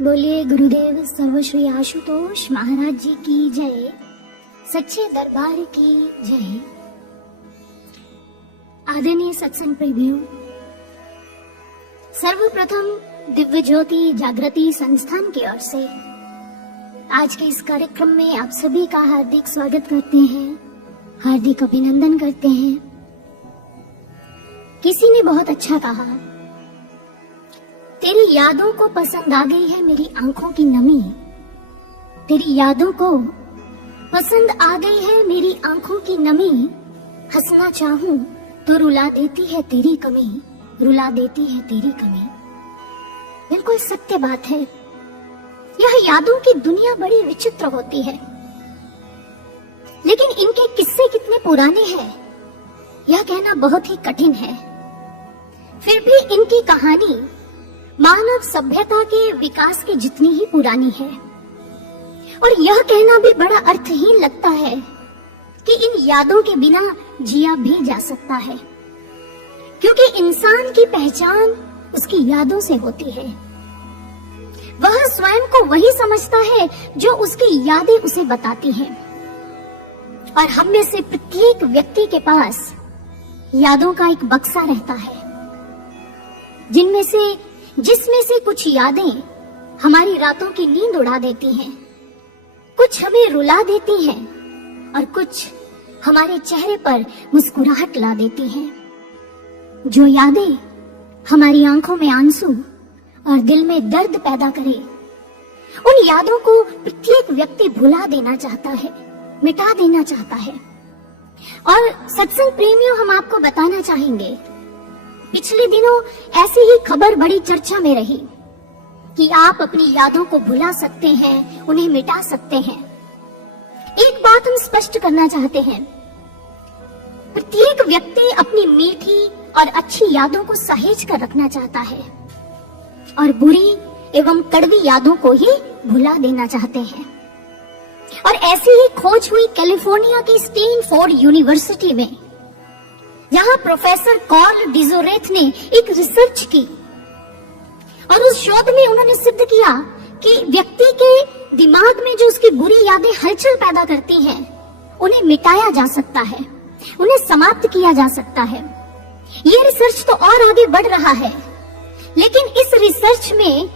बोलिए गुरुदेव सर्वश्री आशुतोष महाराज जी की जय, सच्चे दरबार की जय। आदरणीय सत्संग प्रेमियों, सर्वप्रथम दिव्य ज्योति जागृति संस्थान की ओर से आज के इस कार्यक्रम में आप सभी का हार्दिक स्वागत करते हैं, हार्दिक अभिनंदन करते हैं। किसी ने बहुत अच्छा कहा, तेरी यादों को पसंद आ गई है मेरी आंखों की नमी, तेरी यादों को पसंद आ गई है मेरी आंखों की नमी, हंसना चाहूं तो रुला देती है तेरी कमी, रुला देती है तेरी कमी। बिल्कुल सत्य बात है। यह यादों की दुनिया बड़ी विचित्र होती है, लेकिन इनके किस्से कितने पुराने हैं यह कहना बहुत ही कठिन है। फिर भी इनकी कहानी मानव सभ्यता के विकास की जितनी ही पुरानी है, और यह कहना भी बड़ा अर्थहीन लगता है कि इन यादों के बिना जिया भी जा सकता है, क्योंकि इंसान की पहचान उसकी यादों से होती है। वह स्वयं को वही समझता है जो उसकी यादें उसे बताती हैं, और हम में से प्रत्येक व्यक्ति के पास यादों का एक बक्सा रहता है, जिसमें से कुछ यादें हमारी रातों की नींद उड़ा देती हैं, कुछ हमें रुला देती हैं और कुछ हमारे चेहरे पर मुस्कुराहट ला देती हैं। जो यादें हमारी आंखों में आंसू और दिल में दर्द पैदा करे, उन यादों को प्रत्येक व्यक्ति भुला देना चाहता है, मिटा देना चाहता है। और सत्संग प्रेमियों, हम आपको बताना चाहेंगे, पिछले दिनों ऐसी ही खबर बड़ी चर्चा में रही कि आप अपनी यादों को भुला सकते हैं, उन्हें मिटा सकते हैं। एक बात हम स्पष्ट करना चाहते हैं, प्रत्येक व्यक्ति अपनी मीठी और अच्छी यादों को सहेज कर रखना चाहता है और बुरी एवं कड़वी यादों को ही भुला देना चाहते हैं। और ऐसी ही खोज हुई कैलिफोर्निया की स्टैनफोर्ड यूनिवर्सिटी में, जहां प्रोफेसर कार्ल डिजोरेथ ने एक रिसर्च की, और उस शोध में उन्होंने सिद्ध किया कि व्यक्ति के दिमाग में जो उसकी बुरी यादें हलचल पैदा करती हैं, उन्हें मिटाया जा सकता है, उन्हें समाप्त किया जा सकता है। ये रिसर्च तो और आगे बढ़ रहा है, लेकिन इस रिसर्च में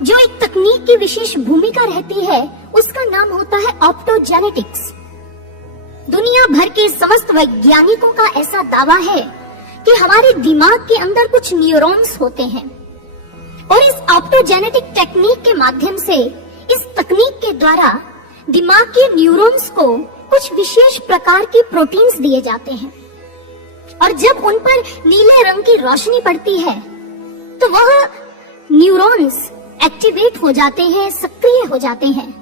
जो एक तकनीक की विशेष भूमिका रहती है, उसका नाम होता है ऑप्टोजेनेटिक्स। दुनिया भर के समस्त वैज्ञानिकों का ऐसा दावा है कि हमारे दिमाग के अंदर कुछ न्यूरॉन्स होते हैं, और इस ऑप्टोजेनेटिक टेक्निक के माध्यम से, इस तकनीक के द्वारा दिमाग के न्यूरॉन्स को कुछ विशेष प्रकार की प्रोटीन्स दिए जाते हैं, और जब उन पर नीले रंग की रोशनी पड़ती है तो वह न्यूरॉन्स एक्टिवेट हो जाते हैं, सक्रिय हो जाते हैं।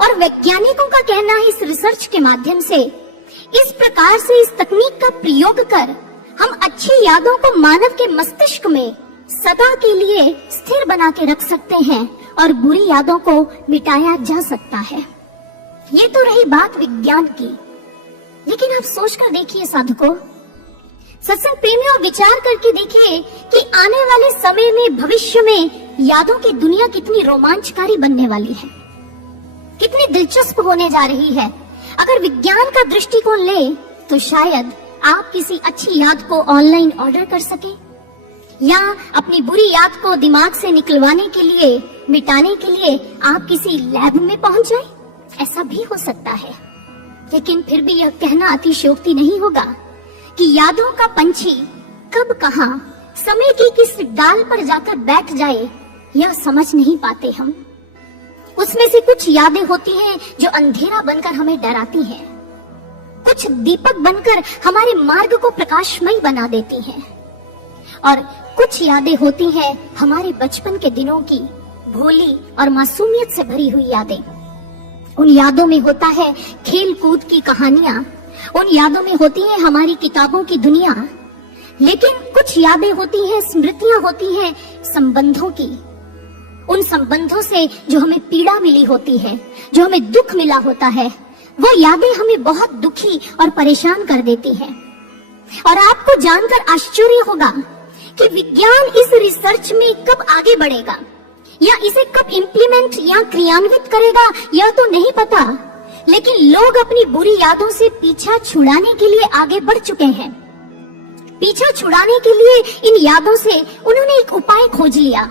और वैज्ञानिकों का कहना है, इस रिसर्च के माध्यम से, इस प्रकार से इस तकनीक का प्रयोग कर हम अच्छी यादों को मानव के मस्तिष्क में सदा के लिए स्थिर बना के रख सकते हैं और बुरी यादों को मिटाया जा सकता है। ये तो रही बात विज्ञान की, लेकिन आप सोचकर देखिए साधकों, सत्संग प्रेमियों, विचार करके देखिए कि आने वाले समय में, भविष्य में यादों की दुनिया कितनी रोमांचकारी बनने वाली है, कितनी दिलचस्प होने जा रही है। अगर विज्ञान का दृष्टिकोण ले तो शायद आप किसी अच्छी याद को ऑनलाइन ऑर्डर कर सके, या अपनी बुरी याद को दिमाग से निकलवाने के लिए, मिटाने के लिए आप किसी लैब में पहुंच जाए। ऐसा भी हो सकता है, लेकिन फिर भी यह कहना अतिशयोक्ति नहीं होगा कि यादों का पंछी कब कहां समय की किस डाल पर जाकर बैठ जाए, यह समझ नहीं पाते हम। उसमें से कुछ यादें होती हैं जो अंधेरा बनकर हमें डराती हैं, कुछ दीपक बनकर हमारे मार्ग को प्रकाशमय बना देती हैं, और कुछ यादें होती हैं हमारे बचपन के दिनों की भोली और मासूमियत से भरी हुई यादें। उन यादों में होता है खेल कूद की कहानियां, उन यादों में होती है हमारी किताबों की दुनिया, लेकिन कुछ यादें होती हैं, स्मृतियां होती हैं संबंधों की, उन संबंधों से जो हमें पीड़ा मिली होती है, जो हमें दुख मिला होता है, वो यादें हमें बहुत दुखी और परेशान कर देती हैं। और आपको जानकर आश्चर्य होगा कि विज्ञान इस रिसर्च में कब आगे बढ़ेगा, या इसे कब इम्प्लीमेंट या क्रियान्वित करेगा यह तो नहीं पता, लेकिन लोग अपनी बुरी यादों से पीछा छुड़ाने के लिए आगे बढ़ चुके हैं। पीछा छुड़ाने के लिए इन यादों से उन्होंने एक उपाय खोज लिया,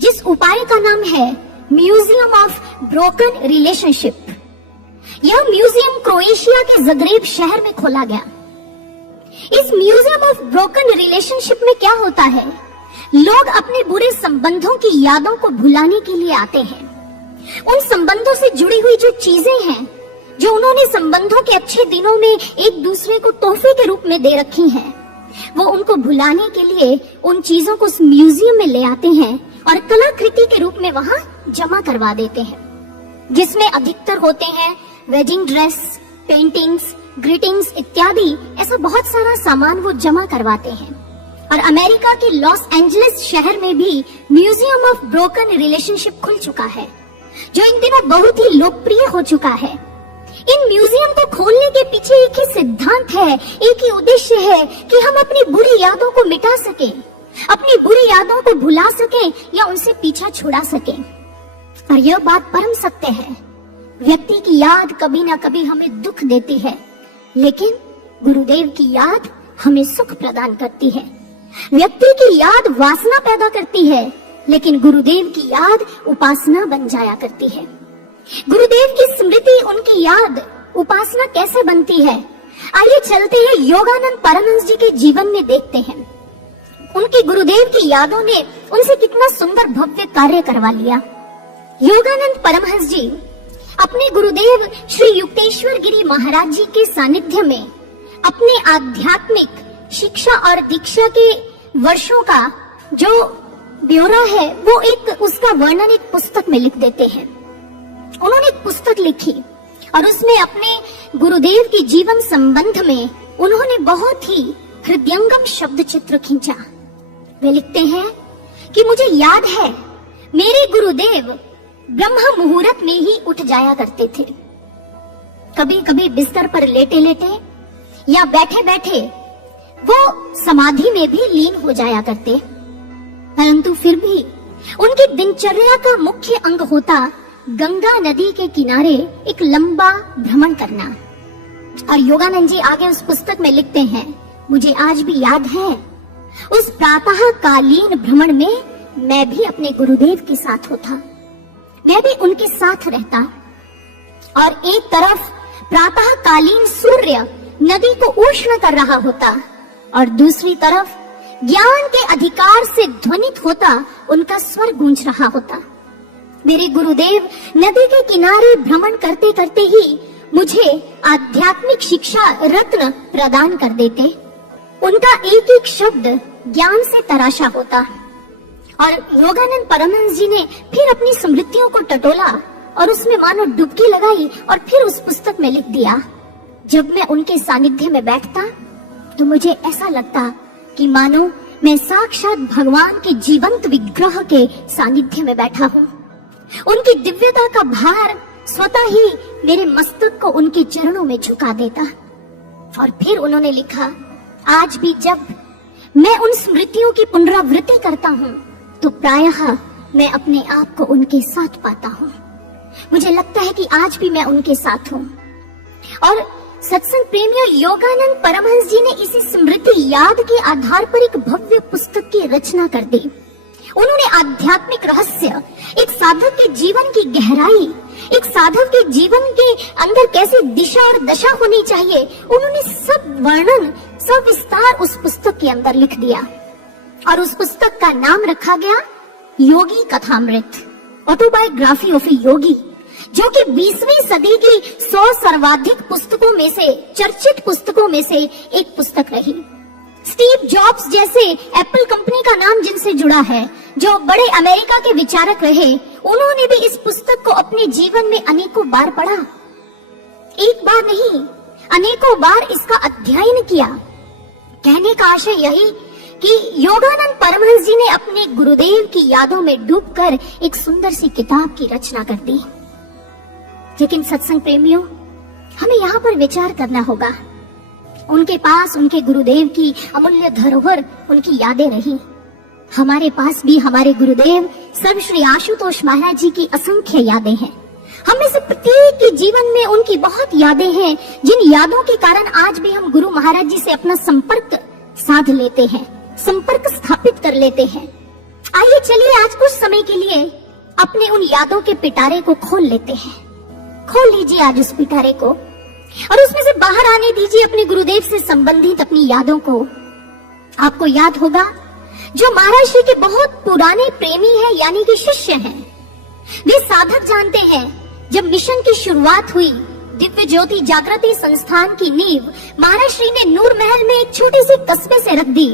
जिस उपाय का नाम है म्यूजियम ऑफ ब्रोकन रिलेशनशिप। यह म्यूजियम क्रोएशिया के ज़ग्रेब शहर में खोला गया। इस म्यूजियम ऑफ ब्रोकन रिलेशनशिप में क्या होता है, लोग अपने बुरे संबंधों की यादों को भुलाने के लिए आते हैं। उन संबंधों से जुड़ी हुई जो चीजें हैं, जो उन्होंने संबंधों के अच्छे दिनों में एक दूसरे को तोहफे के रूप में दे रखी हैं, वो उनको भुलाने के लिए उन चीजों को उस म्यूजियम में ले आते हैं और कलाकृति के रूप में वहां जमा करवा देते हैं, जिसमें अधिकतर होते हैं वेडिंग ड्रेस, पेंटिंग्स, ग्रीटिंग्स इत्यादि। ऐसा बहुत सारा सामान वो जमा करवाते हैं। और अमेरिका के लॉस एंजलिस शहर में भी म्यूजियम ऑफ ब्रोकन रिलेशनशिप खुल चुका है, जो इन दिनों बहुत ही लोकप्रिय हो चुका है। इन म्यूजियम को खोलने के पीछे एक ही सिद्धांत है, एक ही उद्देश्य है कि हम अपनी बुरी यादों को मिटा सकें, अपनी बुरी यादों को भुला सकें या उनसे पीछा छुड़ा सकें। और यह बात परम सत्य है, व्यक्ति की याद कभी ना कभी हमें दुख देती है, लेकिन गुरुदेव की याद हमें सुख प्रदान करती है। व्यक्ति की याद वासना पैदा करती है, लेकिन गुरुदेव की याद उपासना बन जाया करती है। गुरुदेव की स्मृति, उनकी याद उपासना कैसे बनती है, आइए चलते हैं योगानंद परमहंस जी के जीवन में देखते हैं। उनके गुरुदेव की यादों ने उनसे कितना सुंदर भव्य कार्य करवा लिया। योगानंद परमहंस जी अपने गुरुदेव श्री युक्तेश्वर गिरी महाराज जी के सानिध्य में अपने आध्यात्मिक शिक्षा और दीक्षा के वर्षों का जो ब्यौरा है, वो एक उसका वर्णन एक पुस्तक में लिख देते हैं। उन्होंने एक पुस्तक लिखी और उसमें अपने गुरुदेव के जीवन संबंध में उन्होंने बहुत ही हृदयंगम शब्द चित्र खींचा। वे लिखते हैं कि मुझे याद है मेरे गुरुदेव ब्रह्म मुहूर्त में ही उठ जाया करते थे। कभी कभी बिस्तर पर लेटे लेटे या बैठे बैठे वो समाधि में भी लीन हो जाया करते, परंतु फिर भी उनकी दिनचर्या का मुख्य अंग होता गंगा नदी के किनारे एक लंबा भ्रमण करना। और योगानंद जी आगे उस पुस्तक में लिखते हैं, मुझे आज भी याद है उस प्रातः कालीन भ्रमण में मैं भी अपने गुरुदेव के साथ होता, मैं भी उनके साथ रहता और एक तरफ प्रातः कालीन सूर्य नदी को उष्ण कर रहा होता और दूसरी तरफ ज्ञान के अधिकार से ध्वनित होता उनका स्वर गूंज रहा होता। मेरे गुरुदेव नदी के किनारे भ्रमण करते करते ही मुझे आध्यात्मिक शिक्षा रत्न प्रदान कर देते। उनका एक एक शब्द ज्ञान से तराशा होता। और योगानंद परमहंस जी ने फिर अपनी स्मृतियों को टटोला और उसमें मानो डुबकी लगाई और फिर उस पुस्तक में लिख दिया, जब मैं उनके सानिध्य में बैठता तो मुझे ऐसा लगता कि मानो मैं साक्षात भगवान के जीवंत विग्रह के सानिध्य में बैठा हूँ। उनकी दिव्यता का भार स्वतः ही मेरे मस्तक को उनके चरणों में झुका देता। और फिर उन्होंने लिखा, आज भी जब मैं उन स्मृतियों की पुनरावृत्ति करता हूँ तो प्रायः मैं अपने आप को उनके साथ पाता हूँ। मुझे लगता है कि आज भी मैं उनके साथ हूँ। और सत्संग प्रेमियों, योगानंद परमहंस जी ने इसी स्मृति याद के आधार पर एक भव्य पुस्तक की रचना कर दी। उन्होंने आध्यात्मिक रहस्य, एक साधक के जीवन की गहराई, एक साधक के जीवन के अंदर कैसी दिशा और दशा होनी चाहिए, उन्होंने सब वर्णन, सब विस्तार उस पुस्तक के अंदर लिख दिया। और उस पुस्तक का नाम रखा गया योगी कथामृत, ऑटोबायोग्राफी ऑफ ए योगी, जो कि 20वीं सदी की 100 सर्वाधिक पुस्तकों में से, चर्चित पुस्तकों में से एक पुस्तक रही। स्टीव जॉब्स जैसे एप्पल कंपनी का नाम जिनसे जुड़ा है, जो बड़े अमेरिका के विचारक रहे, उन्होंने भी इस पुस्तक को अपने जीवन में अनेकों बार पढ़ा। एक बार नहीं, अनेकों बार इसका अध्ययन किया। कहने का आशय यही कि योगानंद परमहंस जी ने अपने गुरुदेव की यादों में डूबकर एक सुंदर सी किताब की रचना कर दी। लेकिन सत्संग प्रेमियों, हमें यहाँ पर विचार करना होगा। उनके पास उनके गुरुदेव की अमूल्य धरोहर, उनकी यादें रही। हमारे पास भी हमारे गुरुदेव सर्वश्री आशुतोष महाराज जी की असंख्य यादें हैं। हम में से प्रत्येक के जीवन में उनकी बहुत यादें हैं, जिन यादों के कारण आज भी हम गुरु महाराज जी से अपना संपर्क साध लेते हैं, संपर्क स्थापित कर लेते हैं। आइए चलिए आज कुछ समय के लिए अपने उन यादों के पिटारे को खोल लेते हैं। खोल लीजिए आज उस पिटारे को और उसमें से बाहर आने दीजिए अपने गुरुदेव से संबंधित अपनी यादों को। आपको याद होगा जो महाराज श्री के बहुत पुराने प्रेमी हैं, यानी कि शिष्य हैं, वे साधक जानते हैं जब मिशन की शुरुआत हुई, दिव्य ज्योति जागृति संस्थान की नींव महाराज श्री ने नूर महल में एक छोटी सी कस्बे से रख दी,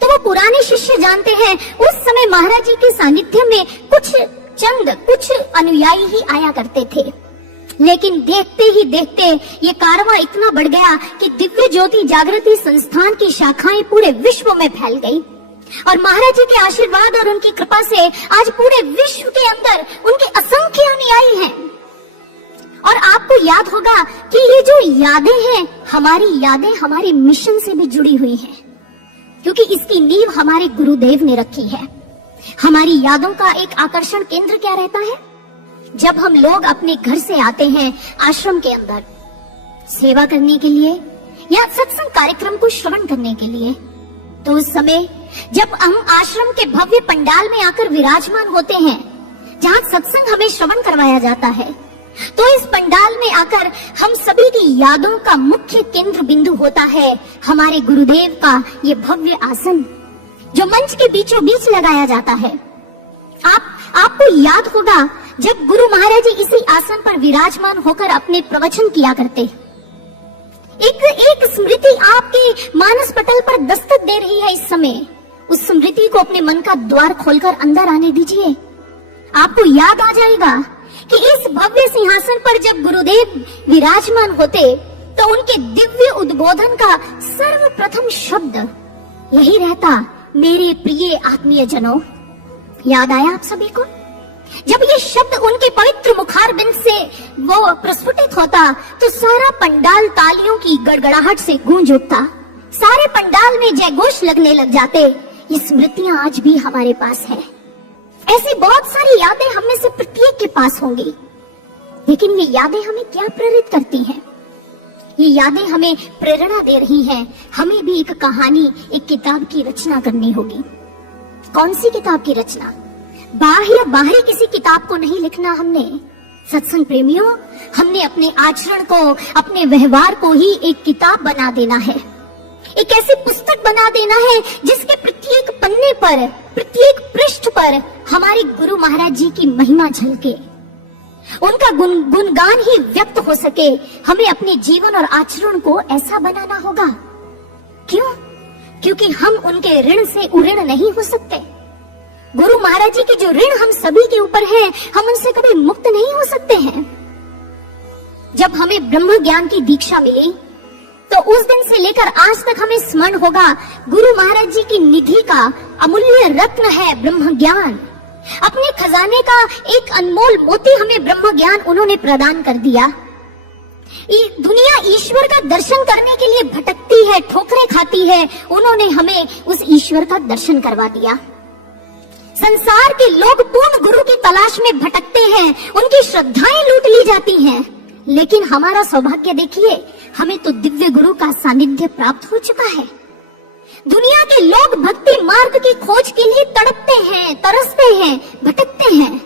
तो वो पुराने शिष्य जानते हैं उस समय महाराज जी के सानिध्य में कुछ अनुयायी ही आया करते थे। लेकिन देखते ही देखते ये कारवां इतना बढ़ गया कि दिव्य ज्योति जागृति संस्थान की शाखाएं पूरे विश्व में फैल गई और महाराज जी के आशीर्वाद और उनकी कृपा से आज पूरे विश्व के अंदर उनके असंख्य अनुयायी हैं। और आपको याद होगा कि ये जो यादें हैं, हमारी यादें हमारे मिशन से भी जुड़ी हुई हैं, क्योंकि इसकी नींव हमारे गुरुदेव ने रखी है। हमारी यादों का एक आकर्षण केंद्र क्या रहता है? जब हम लोग अपने घर से आते हैं आश्रम के अंदर सेवा करने के लिए या सत्संग कार्यक्रम को श्रवण करने के लिए, तो उस समय जब हम आश्रम के भव्य पंडाल में आकर विराजमान होते हैं, जहाँ सत्संग हमें श्रवण करवाया जाता है, तो इस पंडाल में आकर हम सभी की यादों का मुख्य केंद्र बिंदु होता है हमारे गुरुदेव का ये भव्य आसन, जो मंच के बीचों बीच लगाया जाता है। आपको याद होगा जब गुरु महाराज जी इसी आसन पर विराजमान होकर अपने प्रवचन किया करते। एक स्मृति आपके मानस पटल पर दस्तक दे रही है इस समय। उस स्मृति को अपने मन का द्वार खोलकर अंदर आने दीजिए। आपको याद आ जाएगा कि इस भव्य सिंहासन पर जब गुरुदेव विराजमान होते तो उनके दिव्य उद्बोधन का सर्वप्रथम शब्द यही रहता, मेरे प्रिय आत्मीय जनों। याद आया आप सभी को? जब ये शब्द उनके पवित्र मुखारबिंद से वो प्रस्फुटित होता तो सारा पंडाल तालियों की गड़गड़ाहट से गूंज उठता, सारे पंडाल में जयघोष लगने लग जाते। ये स्मृतियां आज भी हमारे पास है। ऐसी बहुत सारी यादें हम में से प्रत्येक के पास होंगी, लेकिन ये यादें हमें क्या प्रेरित करती हैं? ये यादें हमें प्रेरणा दे रही हैं। हमें भी एक कहानी, एक किताब की रचना करनी होगी। कौन सी किताब की रचना? बाहरी किसी किताब को नहीं लिखना हमने। सत्संग प्रेमियों, हमने अपने आचरण को, अपने व्यवहार को ही एक किताब बना देना है। एक ऐसी पुस्तक बना देना है जिसके प्रत्येक पन्ने पर, प्रत्येक पृष्ठ पर हमारे गुरु महाराज जी की महिमा झलके, उनका गुणगान ही व्यक्त हो सके। हमें अपने जीवन और आचरण को ऐसा बनाना होगा। क्यों? क्योंकि हम उनके ऋण से उऋण नहीं हो सकते। गुरु महाराज जी के जो ऋण हम सभी के ऊपर है, हम उनसे कभी मुक्त नहीं हो सकते हैं। जब हमें ब्रह्म ज्ञान की दीक्षा मिली तो उस दिन से लेकर आज तक हमें स्मरण होगा, गुरु महाराज जी की निधि का अमूल्य रत्न है ब्रह्म ज्ञान। अपने खजाने का एक अनमोल मोती हमें ब्रह्म ज्ञान उन्होंने प्रदान कर दिया। दुनिया ईश्वर का दर्शन करने के लिए भटकती है, ठोकरें खाती है, उन्होंने हमें उस ईश्वर का दर्शन करवा दिया। संसार के लोग पूर्ण गुरु की तलाश में भटकते हैं, उनकी श्रद्धाएं लूट ली जाती हैं, लेकिन हमारा सौभाग्य देखिए, हमें तो दिव्य गुरु का सानिध्य प्राप्त हो चुका है। दुनिया के लोग भक्ति मार्ग की खोज के लिए तड़पते हैं, तरसते हैं, भटकते हैं,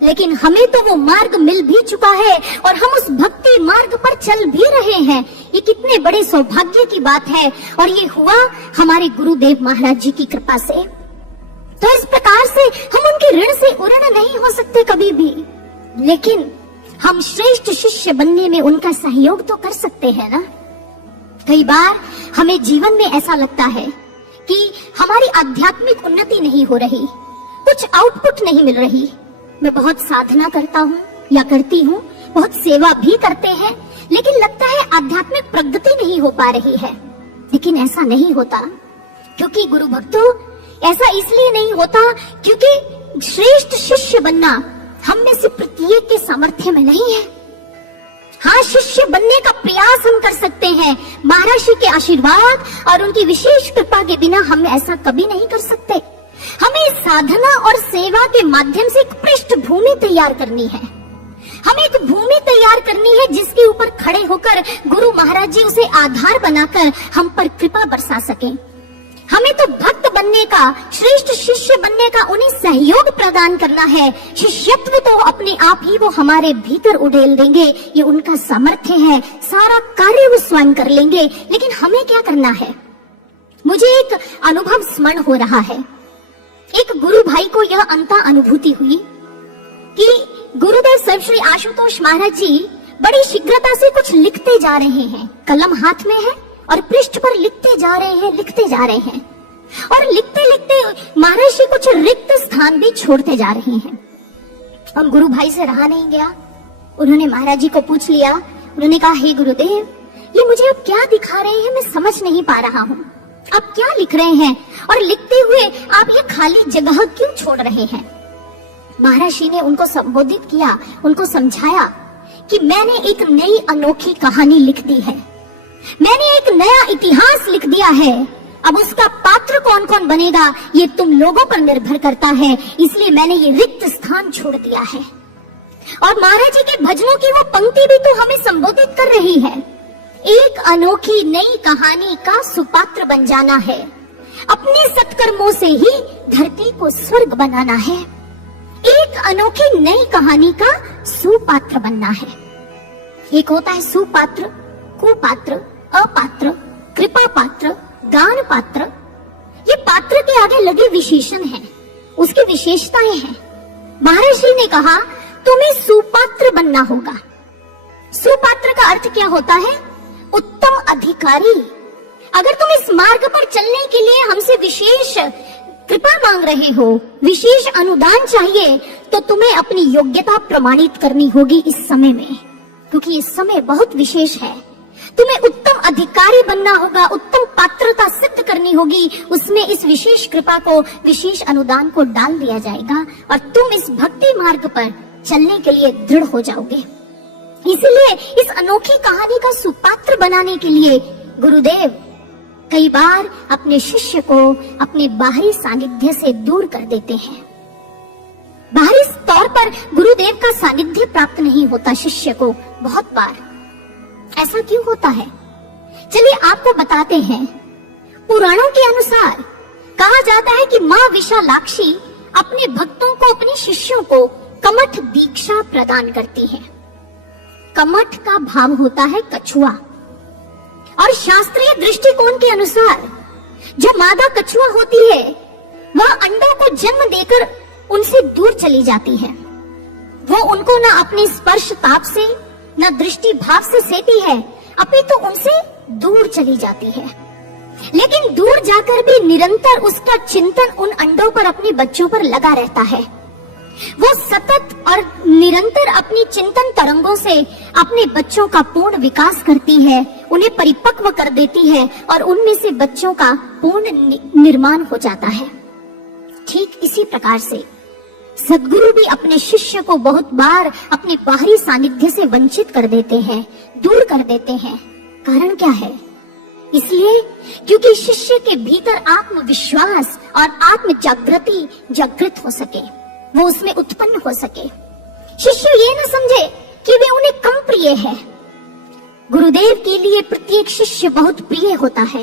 लेकिन हमें तो वो मार्ग मिल भी चुका है और हम उस भक्ति मार्ग पर चल भी रहे हैं। ये कितने बड़े सौभाग्य की बात है और ये हुआ हमारे गुरुदेव महाराज जी की कृपा से। तो इस प्रकार से हम उनके ऋण से उऋण नहीं हो सकते कभी भी, लेकिन हम श्रेष्ठ शिष्य बनने में उनका सहयोग तो कर सकते हैं ना। कई बार हमें जीवन में ऐसा लगता है कि हमारी आध्यात्मिक उन्नति नहीं हो रही, कुछ आउटपुट नहीं मिल रही। मैं बहुत साधना करता हूँ या करती हूँ, बहुत सेवा भी करते हैं, लेकिन लगता है आध्यात्मिक प्रगति नहीं हो पा रही है। लेकिन ऐसा नहीं होता, क्योंकि गुरु भक्तों, ऐसा इसलिए नहीं होता क्योंकि श्रेष्ठ शिष्य बनना हम में से प्रत्येक के सामर्थ्य में नहीं है। हाँ, शिष्य बनने का प्रयास हम कर सकते हैं। महाराज जी के आशीर्वाद और उनकी विशेष कृपा के बिना हम ऐसा कभी नहीं कर सकते। हमें साधना और सेवा के माध्यम से एक पृष्ठभूमि तैयार करनी है। हमें एक भूमि तैयार करनी है जिसके ऊपर खड़े होकर गुरु महाराज जी उसे आधार बनाकर हम पर कृपा बरसा सके। हमें तो भक्त बनने का, श्रेष्ठ शिष्य बनने का उन्हें सहयोग प्रदान करना है। शिष्यत्व तो अपने आप ही वो हमारे भीतर उड़ेल देंगे, ये उनका सामर्थ्य है, सारा कार्य वो स्वयं कर लेंगे। लेकिन हमें क्या करना है? मुझे एक अनुभव स्मरण हो रहा है। एक गुरु भाई को यह अंता अनुभूति हुई कि गुरुदेव सर्वश्री आशुतोष महाराज जी बड़ी शीघ्रता से कुछ लिखते जा रहे हैं, कलम हाथ में है और पृष्ठ पर लिखते जा रहे हैं और लिखते लिखते महाराज जी कुछ रिक्त स्थान भी छोड़ते जा रहे हैं। अब गुरु भाई से रहा नहीं गया, उन्होंने महाराज जी को पूछ लिया। उन्होंने कहा, हे गुरुदेव, ये मुझे अब क्या दिखा रहे हैं, मैं समझ नहीं पा रहा हूँ। आप क्या लिख रहे हैं और लिखते हुए आप ये खाली जगह क्यों छोड़ रहे हैं? महाराज जी ने उनको संबोधित किया, उनको समझाया कि मैंने एक नई अनोखी कहानी लिख दी है, मैंने एक नया इतिहास लिख दिया है। अब उसका पात्र कौन कौन बनेगा ये तुम लोगों पर निर्भर करता है, इसलिए मैंने ये रिक्त स्थान छोड़ दिया है। और महाराज जी के भजनों की वो पंक्ति भी तो हमें संबोधित कर रही है, एक अनोखी नई कहानी का सुपात्र बन जाना है, अपने सत्कर्मों से ही धरती को स्वर्ग बनाना है। एक अनोखी नई कहानी का सुपात्र बनना है। एक होता है सुपात्र, कुपात्र, अपात्र, कृपा पात्र, दान पात्र। ये पात्र के आगे लगे विशेषण हैं, उसकी विशेषताएं हैं। महाराज जी ने कहा तुम्हें सुपात्र बनना होगा। सुपात्र का अर्थ क्या होता है? उत्तम अधिकारी। अगर तुम इस मार्ग पर चलने के लिए हमसे विशेष कृपा मांग रहे हो, विशेष अनुदान चाहिए, तो तुम्हें अपनी योग्यता प्रमाणित करनी होगी इस समय में, क्योंकि इस समय बहुत विशेष है। तुम्हें उत्तम अधिकारी बनना होगा, उत्तम पात्रता सिद्ध करनी होगी, उसमें इस विशेष कृपा को, विशेष अनुदान को डाल दिया जाएगा और तुम इस भक्ति मार्ग पर चलने के लिए दृढ़ हो जाओगे। इसलिए इस अनोखी कहानी का सुपात्र बनाने के लिए गुरुदेव कई बार अपने शिष्य को अपने बाहरी सानिध्य से दूर कर देते हैं। बाहरी तौर पर गुरुदेव का सानिध्य प्राप्त नहीं होता शिष्य को बहुत बार। ऐसा क्यों होता है? चलिए आपको बताते हैं। पुराणों के अनुसार कहा जाता है कि माँ विशालाक्षी अपने भक्तों को, अपने शिष्यों को कमठ दीक्षा प्रदान करती है। कमठ का भाव होता है कछुआ, और शास्त्रीय दृष्टिकोण के अनुसार जो मादा कछुआ होती है वह अंडों को जन्म देकर उनसे दूर चली जाती है। वो उनको न अपने स्पर्श ताप से, न दृष्टि भाव से सेती है, अपितु उनसे दूर चली जाती है। लेकिन दूर जाकर भी निरंतर उसका चिंतन उन अंडों पर, अपने बच्चों पर लगा रहता है। वो सतत और निरंतर अपनी चिंतन तरंगों से अपने बच्चों का पूर्ण विकास करती है, उन्हें परिपक्व कर देती है और उनमें से बच्चों का पूर्ण निर्माण हो जाता है। ठीक इसी प्रकार से सद्गुरु भी अपने शिष्य को बहुत बार अपने बाहरी सानिध्य से वंचित कर देते हैं, दूर कर देते हैं। कारण क्या है? इसलिए क्योंकि शिष्य के भीतर आत्मविश्वास और आत्म जागृत हो सके, वो उसमें उत्पन्न हो सके। शिष्य ये न समझे कि वे उन्हें कम प्रिय है। गुरुदेव के लिए प्रत्येक शिष्य बहुत प्रिय होता है।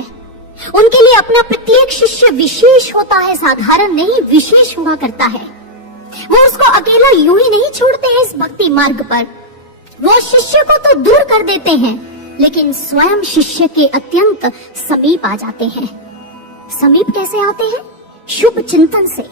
उनके लिए अपना प्रत्येक शिष्य विशेष होता है, साधारण नहीं, विशेष हुआ करता है। वो उसको अकेला यूं ही नहीं छोड़ते हैं इस भक्ति मार्ग पर। वो शिष्य को तो दूर कर देते हैं, लेकिन स्वयं शिष्य के अत्यंत समीप आ जाते हैं। समीप कैसे आते हैं? शुभ चिंतन से,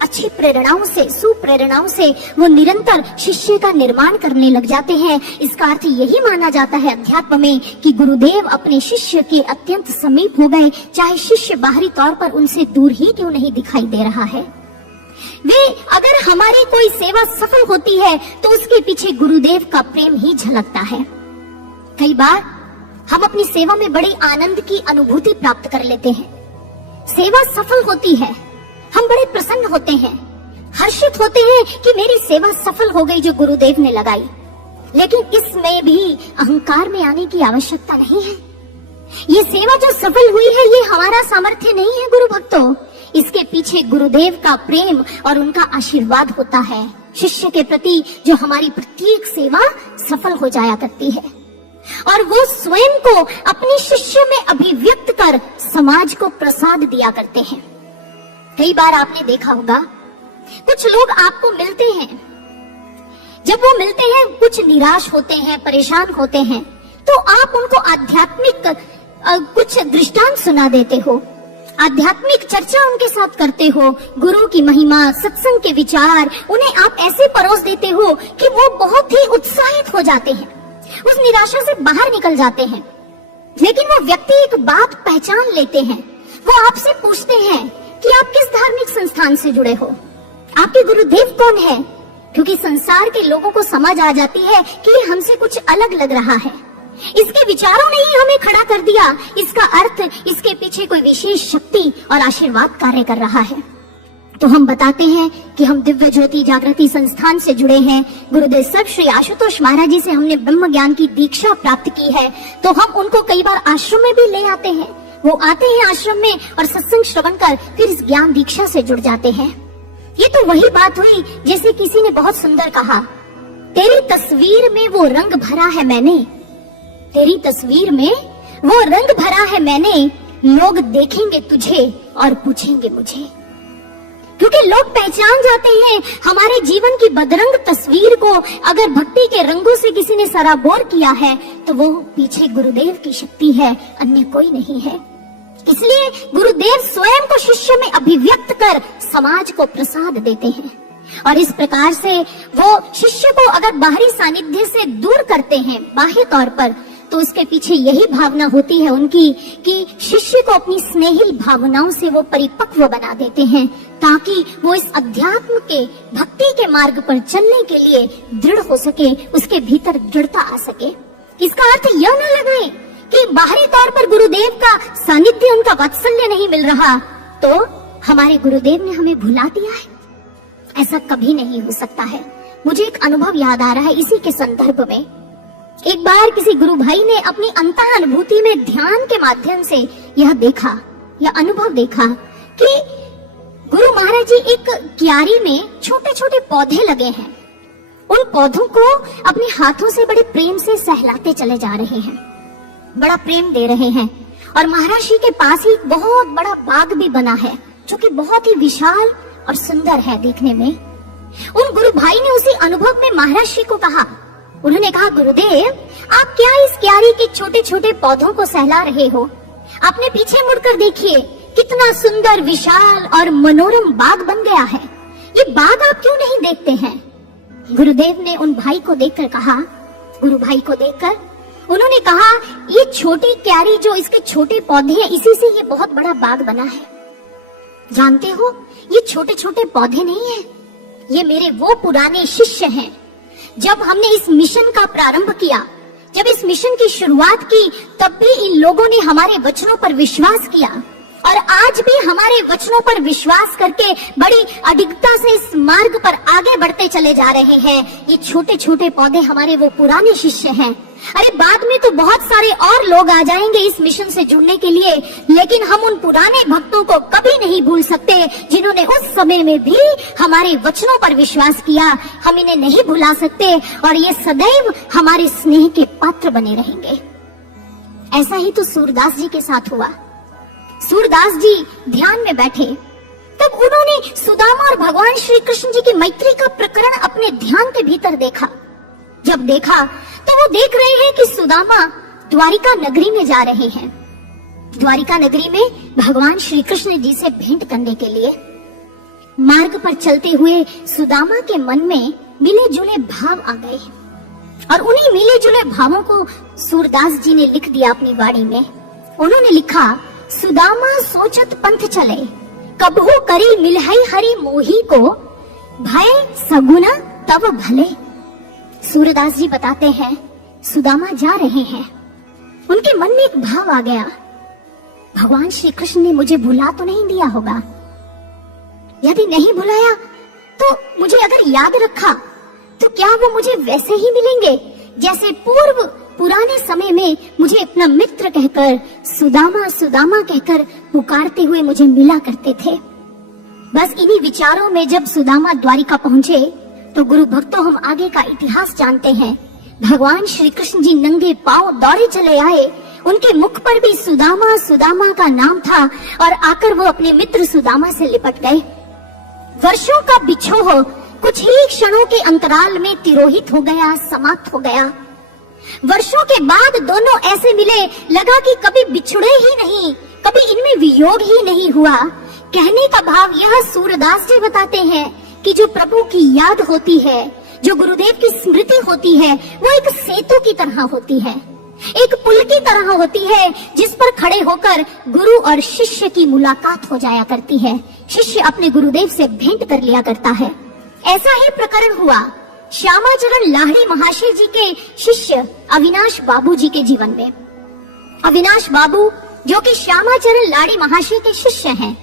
अच्छी प्रेरणाओं से, सुप्रेरणाओं से वो निरंतर शिष्य का निर्माण करने लग जाते हैं। इसका अर्थ यही माना जाता है अध्यात्म में कि गुरुदेव अपने शिष्य के अत्यंत समीप हो गए, चाहे शिष्य बाहरी तौर पर उनसे दूर ही क्यों नहीं दिखाई दे रहा है। वे अगर हमारी कोई सेवा सफल होती है तो उसके पीछे गुरुदेव का प्रेम ही झलकता है। कई बार हम अपनी सेवा में बड़े आनंद की अनुभूति प्राप्त कर लेते हैं। सेवा सफल होती है, हम बड़े प्रसन्न होते हैं, हर्षित होते हैं कि मेरी सेवा सफल हो गई जो गुरुदेव ने लगाई। लेकिन इसमें भी अहंकार में आने की आवश्यकता नहीं है। ये सेवा जो सफल हुई है ये हमारा सामर्थ्य नहीं है गुरु भक्तों, इसके पीछे गुरुदेव का प्रेम और उनका आशीर्वाद होता है। शिष्य के प्रति जो हमारी प्रत्येक सेवा सफल हो जाया करती है और वो स्वयं को अपने शिष्य में अभिव्यक्त कर समाज को प्रसाद दिया करते हैं। कई बार आपने देखा होगा कुछ लोग आपको मिलते हैं, जब वो मिलते हैं कुछ निराश होते हैं, परेशान होते हैं, तो आप उनको आध्यात्मिक कुछ दृष्टांत सुना देते हो, आध्यात्मिक चर्चा उनके साथ करते हो, गुरु की महिमा, सत्संग के विचार उन्हें आप ऐसे परोस देते हो कि वो बहुत ही उत्साहित हो जाते हैं, उस निराशा से बाहर निकल जाते हैं। लेकिन वो व्यक्ति एक बात पहचान लेते हैं, वो आपसे पूछते हैं कि आप किस धार्मिक संस्थान से जुड़े हो, आपके गुरुदेव कौन है, क्योंकि संसार के लोगों को समझ आ जाती है कि ये हमसे कुछ अलग लग रहा है, इसके विचारों ने ही हमें खड़ा कर दिया, इसका अर्थ इसके पीछे कोई विशेष शक्ति और आशीर्वाद कार्य कर रहा है। तो हम बताते हैं कि हम दिव्य ज्योति जागृति संस्थान से जुड़े हैं, गुरुदेव सर श्री आशुतोष महाराज जी से हमने ब्रह्म ज्ञान की दीक्षा प्राप्त की है। तो हम उनको कई बार आश्रम में भी ले आते हैं, वो आते हैं आश्रम में और सत्संग श्रवण कर फिर इस ज्ञान दीक्षा से जुड़ जाते हैं। ये तो वही बात हुई जैसे किसी ने बहुत सुंदर कहा, तेरी तस्वीर में वो रंग भरा है मैंने, तेरी तस्वीर में वो रंग भरा है मैंने, लोग देखेंगे तुझे और पूछेंगे मुझे। क्योंकि लोग पहचान जाते हैं हमारे जीवन की बदरंग तस्वीर को, अगर भक्ति के रंगों से किसी ने सराबोर किया है तो वो पीछे गुरुदेव की शक्ति है, अन्य कोई नहीं है। इसलिए गुरुदेव स्वयं को शिष्य में अभिव्यक्त कर समाज को प्रसाद देते हैं और इस प्रकार से वो शिष्य को अगर बाहरी सानिध्य से दूर करते हैं बाह्य तौर पर, तो उसके पीछे यही भावना होती है उनकी कि शिष्य को अपनी स्नेहिल भावनाओं से वो परिपक्व बना देते हैं ताकि वो इस अध्यात्म के भक्ति के मार्ग पर चलने के लिए दृढ़ हो सके, उसके भीतर दृढ़ता आ सके। इसका अर्थ यह न लगाए कि बाहरी तौर पर गुरुदेव का सानिध्य, उनका वात्सल्य नहीं मिल रहा तो हमारे गुरुदेव ने हमें भुला दिया है, ऐसा कभी नहीं हो सकता है। मुझे एक अनुभव याद आ रहा है इसी के संदर्भ में। एक बार किसी गुरु भाई ने अपनी अंतः अनुभूति में ध्यान के माध्यम से यह देखा, यह अनुभव देखा कि गुरु महाराज जी एक क्यारी में छोटे छोटे पौधे लगे हैं, उन पौधों को अपने हाथों से बड़े प्रेम से सहलाते चले जा रहे हैं, बड़ा प्रेम दे रहे हैं और महाराज जी के पास ही बहुत बड़ा बाग भी बना है जो कि बहुत ही विशाल और सुंदर है देखने में। उन गुरु भाई ने उसी अनुभव में महाराज जी को कहा, उन्होंने कहा, गुरुदेव आप क्या इस क्यारी के छोटे छोटे पौधों को सहला रहे हो, अपने पीछे मुड़कर देखिए कितना सुंदर विशाल और मनोरम बाग बन गया है, ये बाग आप क्यों नहीं देखते हैं। गुरुदेव ने उन भाई को देखकर कहा, गुरु भाई को देखकर उन्होंने कहा, ये छोटी क्यारी जो इसके छोटे पौधे हैं इसी से ये बहुत बड़ा बाग बना है। जानते हो ये छोटे छोटे पौधे नहीं हैं, ये मेरे वो पुराने शिष्य हैं। जब हमने इस मिशन का प्रारंभ किया, जब इस मिशन की शुरुआत की, तब भी इन लोगों ने हमारे वचनों पर विश्वास किया और आज भी हमारे वचनों पर विश्वास करके बड़ी अडिगता से इस मार्ग पर आगे बढ़ते चले जा रहे हैं। ये छोटे छोटे पौधे हमारे वो पुराने शिष्य हैं। अरे बाद में तो बहुत सारे और लोग आ जाएंगे इस मिशन से जुड़ने के लिए, लेकिन हम उन पुराने भक्तों को कभी नहीं भूल सकते जिन्होंने उस समय में भी हमारे वचनों पर विश्वास किया। हम इन्हें नहीं भुला सकते और ये सदैव हमारे स्नेह के पात्र बने रहेंगे। ऐसा ही तो सूरदास जी के साथ हुआ। सूरदास जी ध्यान में बैठे, तब उन्होंने सुदामा और भगवान श्री कृष्ण जी की मैत्री का प्रकरण अपने ध्यान के भीतर देखा। जब देखा तो वो देख रहे हैं कि सुदामा द्वारिका नगरी में जा रहे हैं। द्वारिका नगरी में भगवान श्री कृष्ण जी से भेंट करने के लिए। मार्ग पर चलते हुए सुदामा के मन में मिले जुले भाव आ गए और उन्हीं मिले जुले भावों को सूरदास जी ने लिख दिया अपनी वाणी में। उन्होंने लिखा, सुदामा सोचत पंथ चले, कबहू करी मिलहई हरि मोही को, भय सगुना तब भले। सूरदास जी बताते हैं सुदामा जा रहे हैं, उनके मन में एक भाव आ गया, भगवान श्री कृष्ण ने मुझे भुला तो नहीं दिया होगा, यदि नहीं भुलाया तो मुझे अगर याद रखा तो क्या वो मुझे वैसे ही मिलेंगे जैसे पुराने समय में मुझे अपना मित्र कहकर सुदामा सुदामा कहकर पुकारते हुए मुझे मिला करते थे। बस इन्हीं विचारों में जब सुदामा द्वारिका पहुंचे तो गुरु भक्तों, हम आगे का इतिहास जानते हैं। भगवान श्री कृष्ण जी नंगे पांव दौड़े चले आए। उनके मुख पर भी सुदामा सुदामा का नाम था और आकर वो अपने मित्र सुदामा से लिपट गए। वर्षों का बिछोह कुछ ही क्षणों के अंतराल में तिरोहित हो गया, समाप्त हो गया। वर्षों के बाद दोनों ऐसे मिले, लगा कि कभी बिछुड़े ही नहीं, कभी इनमें वियोग ही नहीं हुआ। कहने का भाव यह सूरदास जी बताते हैं कि जो प्रभु की याद होती है, जो गुरुदेव की स्मृति होती है, वो एक सेतु की तरह होती है, एक पुल की तरह होती है, जिस पर खड़े होकर गुरु और शिष्य की मुलाकात हो जाया करती है। शिष्य अपने गुरुदेव से भेंट कर लिया करता है। ऐसा ही प्रकरण हुआ श्यामाचरण लाहिड़ी महाशय जी के शिष्य अविनाश बाबू जी के जीवन में। अविनाश बाबू जो कि श्यामाचरण लाहिड़ी महाशय के शिष्य हैं,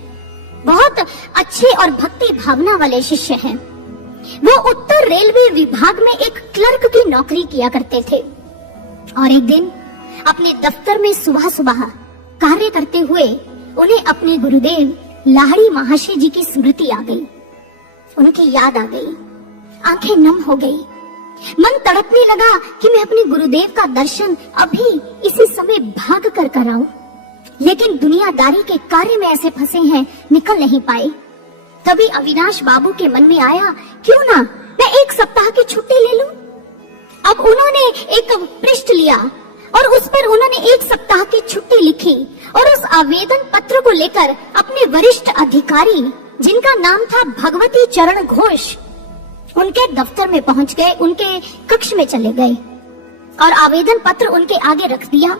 बहुत अच्छे और भक्ति भावना वाले शिष्य हैं। वो उत्तर रेलवे विभाग में एक क्लर्क की नौकरी किया करते थे और एक दिन अपने दफ्तर में सुबह सुबह कार्य करते हुए उन्हें अपने गुरुदेव लाहिड़ी महाशय जी की स्मृति आ गई, उनकी याद आ गई, आंखें नम हो गई, मन तड़पने लगा कि मैं अपने गुरुदेव का दर्शन अभी इसी समय भाग कर कराऊं, लेकिन दुनियादारी के कार्य में ऐसे फंसे हैं, निकल नहीं पाए। तभी अविनाश बाबू के मन में आया, क्यों ना मैं एक सप्ताह की छुट्टी ले लूं। अब उन्होंने एक पृष्ठ लिया और उस पर उन्होंने एक सप्ताह की छुट्टी लिखी और उस आवेदन पत्र को लेकर अपने वरिष्ठ अधिकारी, जिनका नाम था भगवती चरण घोष, उनके दफ्तर में पहुंच गए, उनके कक्ष में चले गए और आवेदन पत्र उनके आगे रख दिया।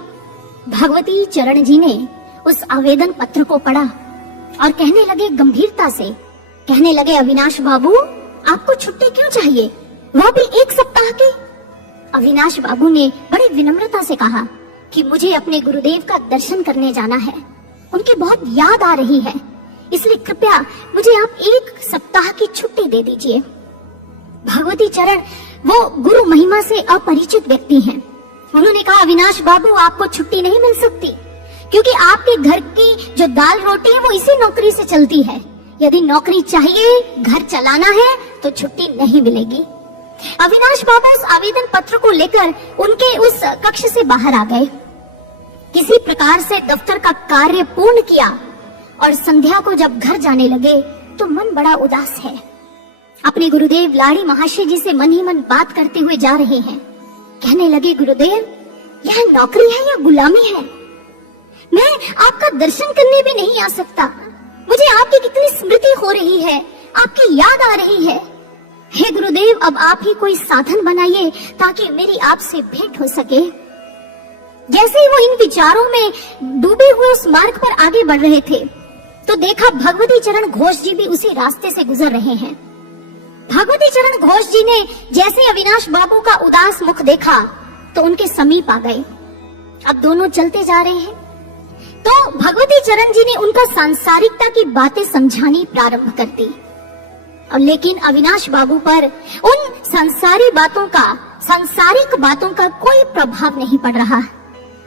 भगवती चरण जी ने उस आवेदन पत्र को पढ़ा और कहने लगे, गंभीरता से कहने लगे, अविनाश बाबू, आपको छुट्टी क्यों चाहिए, वह भी एक सप्ताह की। अविनाश बाबू ने बड़ी विनम्रता से कहा कि मुझे अपने गुरुदेव का दर्शन करने जाना है, उनकी बहुत याद आ रही है, इसलिए कृपया मुझे आप एक सप्ताह की छुट्टी दे दीजिए। भगवती चरण वो गुरु महिमा से अपरिचित व्यक्ति हैं। उन्होंने कहा, अविनाश बाबू, आपको छुट्टी नहीं मिल सकती, क्योंकि आपके घर की जो दाल रोटी है वो इसी नौकरी से चलती है। यदि नौकरी चाहिए, घर चलाना है, तो छुट्टी नहीं मिलेगी। अविनाश बाबू उस आवेदन पत्र को लेकर उनके उस कक्ष से बाहर आ गए, किसी प्रकार से दफ्तर का कार्य पूर्ण किया और संध्या को जब घर जाने लगे तो मन बड़ा उदास है। अपने गुरुदेव लाहिड़ी महाशय जी से मन ही मन बात करते हुए जा रहे हैं। कहने लगे, गुरुदेव, यह नौकरी है या गुलामी है? मैं आपका दर्शन करने भी नहीं आ सकता। मुझे आपकी कितनी स्मृति हो रही है, आपकी याद आ रही है। हे गुरुदेव, अब आप ही कोई साधन बनाइए ताकि मेरी आपसे भेंट हो सके। जैसे ही वो इन विचारों में डूबे हुए उस मार्ग पर आगे बढ़ रहे थे तो देखा भगवती चरण घोष जी भी उसी रास्ते से गुजर रहे हैं। भगवती चरण घोष जी ने जैसे अविनाश बाबू का उदास मुख देखा तो उनके समीप आ गए। अब दोनों चलते जा रहे हैं तो भगवती चरण जी ने उनका सांसारिकता की बातें समझानी प्रारंभ कर दी, और लेकिन अविनाश बाबू पर उन सांसारिक बातों का कोई प्रभाव नहीं पड़ रहा।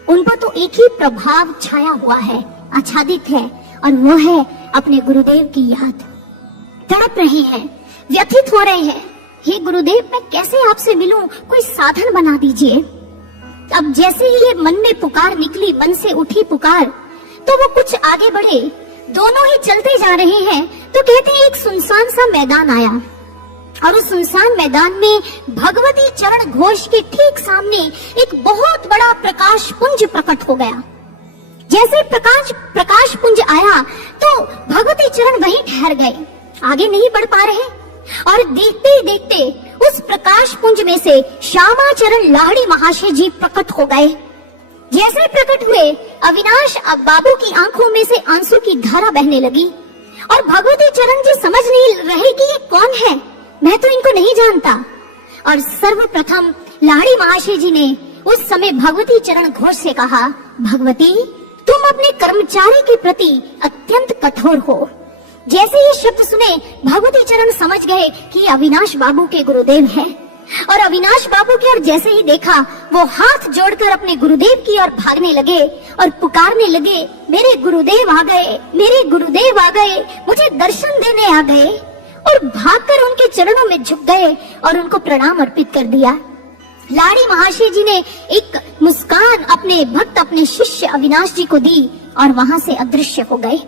उन पर तो एक ही प्रभाव छाया हुआ है, आच्छादित है, और वो है अपने गुरुदेव की याद। तड़प रहे हैं, व्यथित हो रहे हैं, हे गुरुदेव, मैं कैसे आपसे मिलूं, कोई साधन बना दीजिए। अब जैसे ही ये मन में पुकार निकली, मन से उठी पुकार, तो वो कुछ आगे बढ़े। दोनों ही चलते जा रहे हैं तो कहते हैं एक सुनसान सा मैदान आया और उस सुनसान मैदान में भगवती चरण घोष के ठीक सामने एक बहुत बड़ा प्रकाश पुंज प्रकट हो गया। जैसे प्रकाश पुंज आया तो भगवती चरण वहीं ठहर गए, आगे नहीं बढ़ पा रहे, और देखते ही देखते उस प्रकाश पुंज में से श्यामाचरण लाहिड़ी महाशय जी प्रकट हो गए। जैसे प्रकट हुए, अविनाश बाबू की आंखों में से आंसू की धारा बहने लगी और भगवती चरण जी समझ नहीं रहे कि ये कौन है, मैं तो इनको नहीं जानता। और सर्वप्रथम लाहिड़ी महाशय जी ने उस समय भगवती चरण घोष से कहा, भगवती, तुम अपने कर्मचारी के प्रति अत्यंत कठोर हो। जैसे ये शब्द सुने भगवती चरण समझ गए कि अविनाश बाबू के गुरुदेव हैं और अविनाश बाबू की ओर जैसे ही देखा, वो हाथ जोड़कर अपने गुरुदेव की ओर भागने लगे और पुकारने लगे, मेरे गुरुदेव आ गए, मेरे गुरुदेव आ गए, मुझे दर्शन देने आ गए। और भागकर उनके चरणों में झुक गए और उनको प्रणाम अर्पित कर दिया। लाड़ी महाशय जी ने एक मुस्कान अपने भक्त, अपने शिष्य अविनाश जी को दी और वहां से अदृश्य हो गए।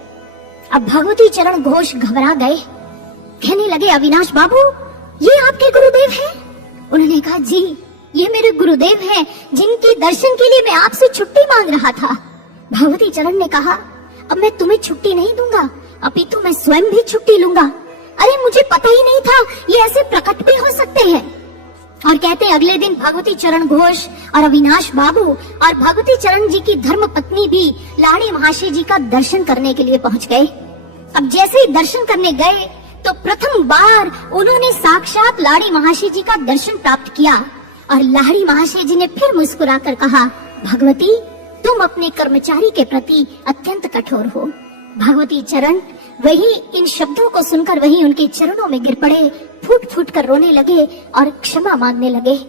अब भगवती चरण घोष घबरा गए, कहने लगे, अविनाश बाबू, ये आपके गुरुदेव हैं? उन्होंने कहा, जी, ये मेरे गुरुदेव हैं, जिनके दर्शन के लिए मैं आपसे छुट्टी मांग रहा था। भगवती चरण ने कहा, अब मैं तुम्हें छुट्टी नहीं दूंगा, अपितु मैं स्वयं भी छुट्टी लूंगा। अरे मुझे पता ही नहीं था ये ऐसे प्रकट भी हो सकते हैं। और कहते हैं, अगले दिन भगवती चरण घोष और अविनाश बाबू और भगवती चरण जी की धर्म पत्नी भी लाड़ी महाशय जी का दर्शन करने के लिए पहुंच गए। अब जैसे ही दर्शन करने गए तो प्रथम बार उन्होंने साक्षात लाड़ी महाशय जी का दर्शन प्राप्त किया। और लाड़ी महाशय जी ने फिर मुस्कुराकर कहा, भगवती, तुम अपने कर्मचारी के प्रति अत्यंत कठोर हो। भगवती चरण वही इन शब्दों को सुनकर वही उनके चरणों में गिर पड़े, फूट फूट कर रोने लगे और क्षमा मांगने लगे।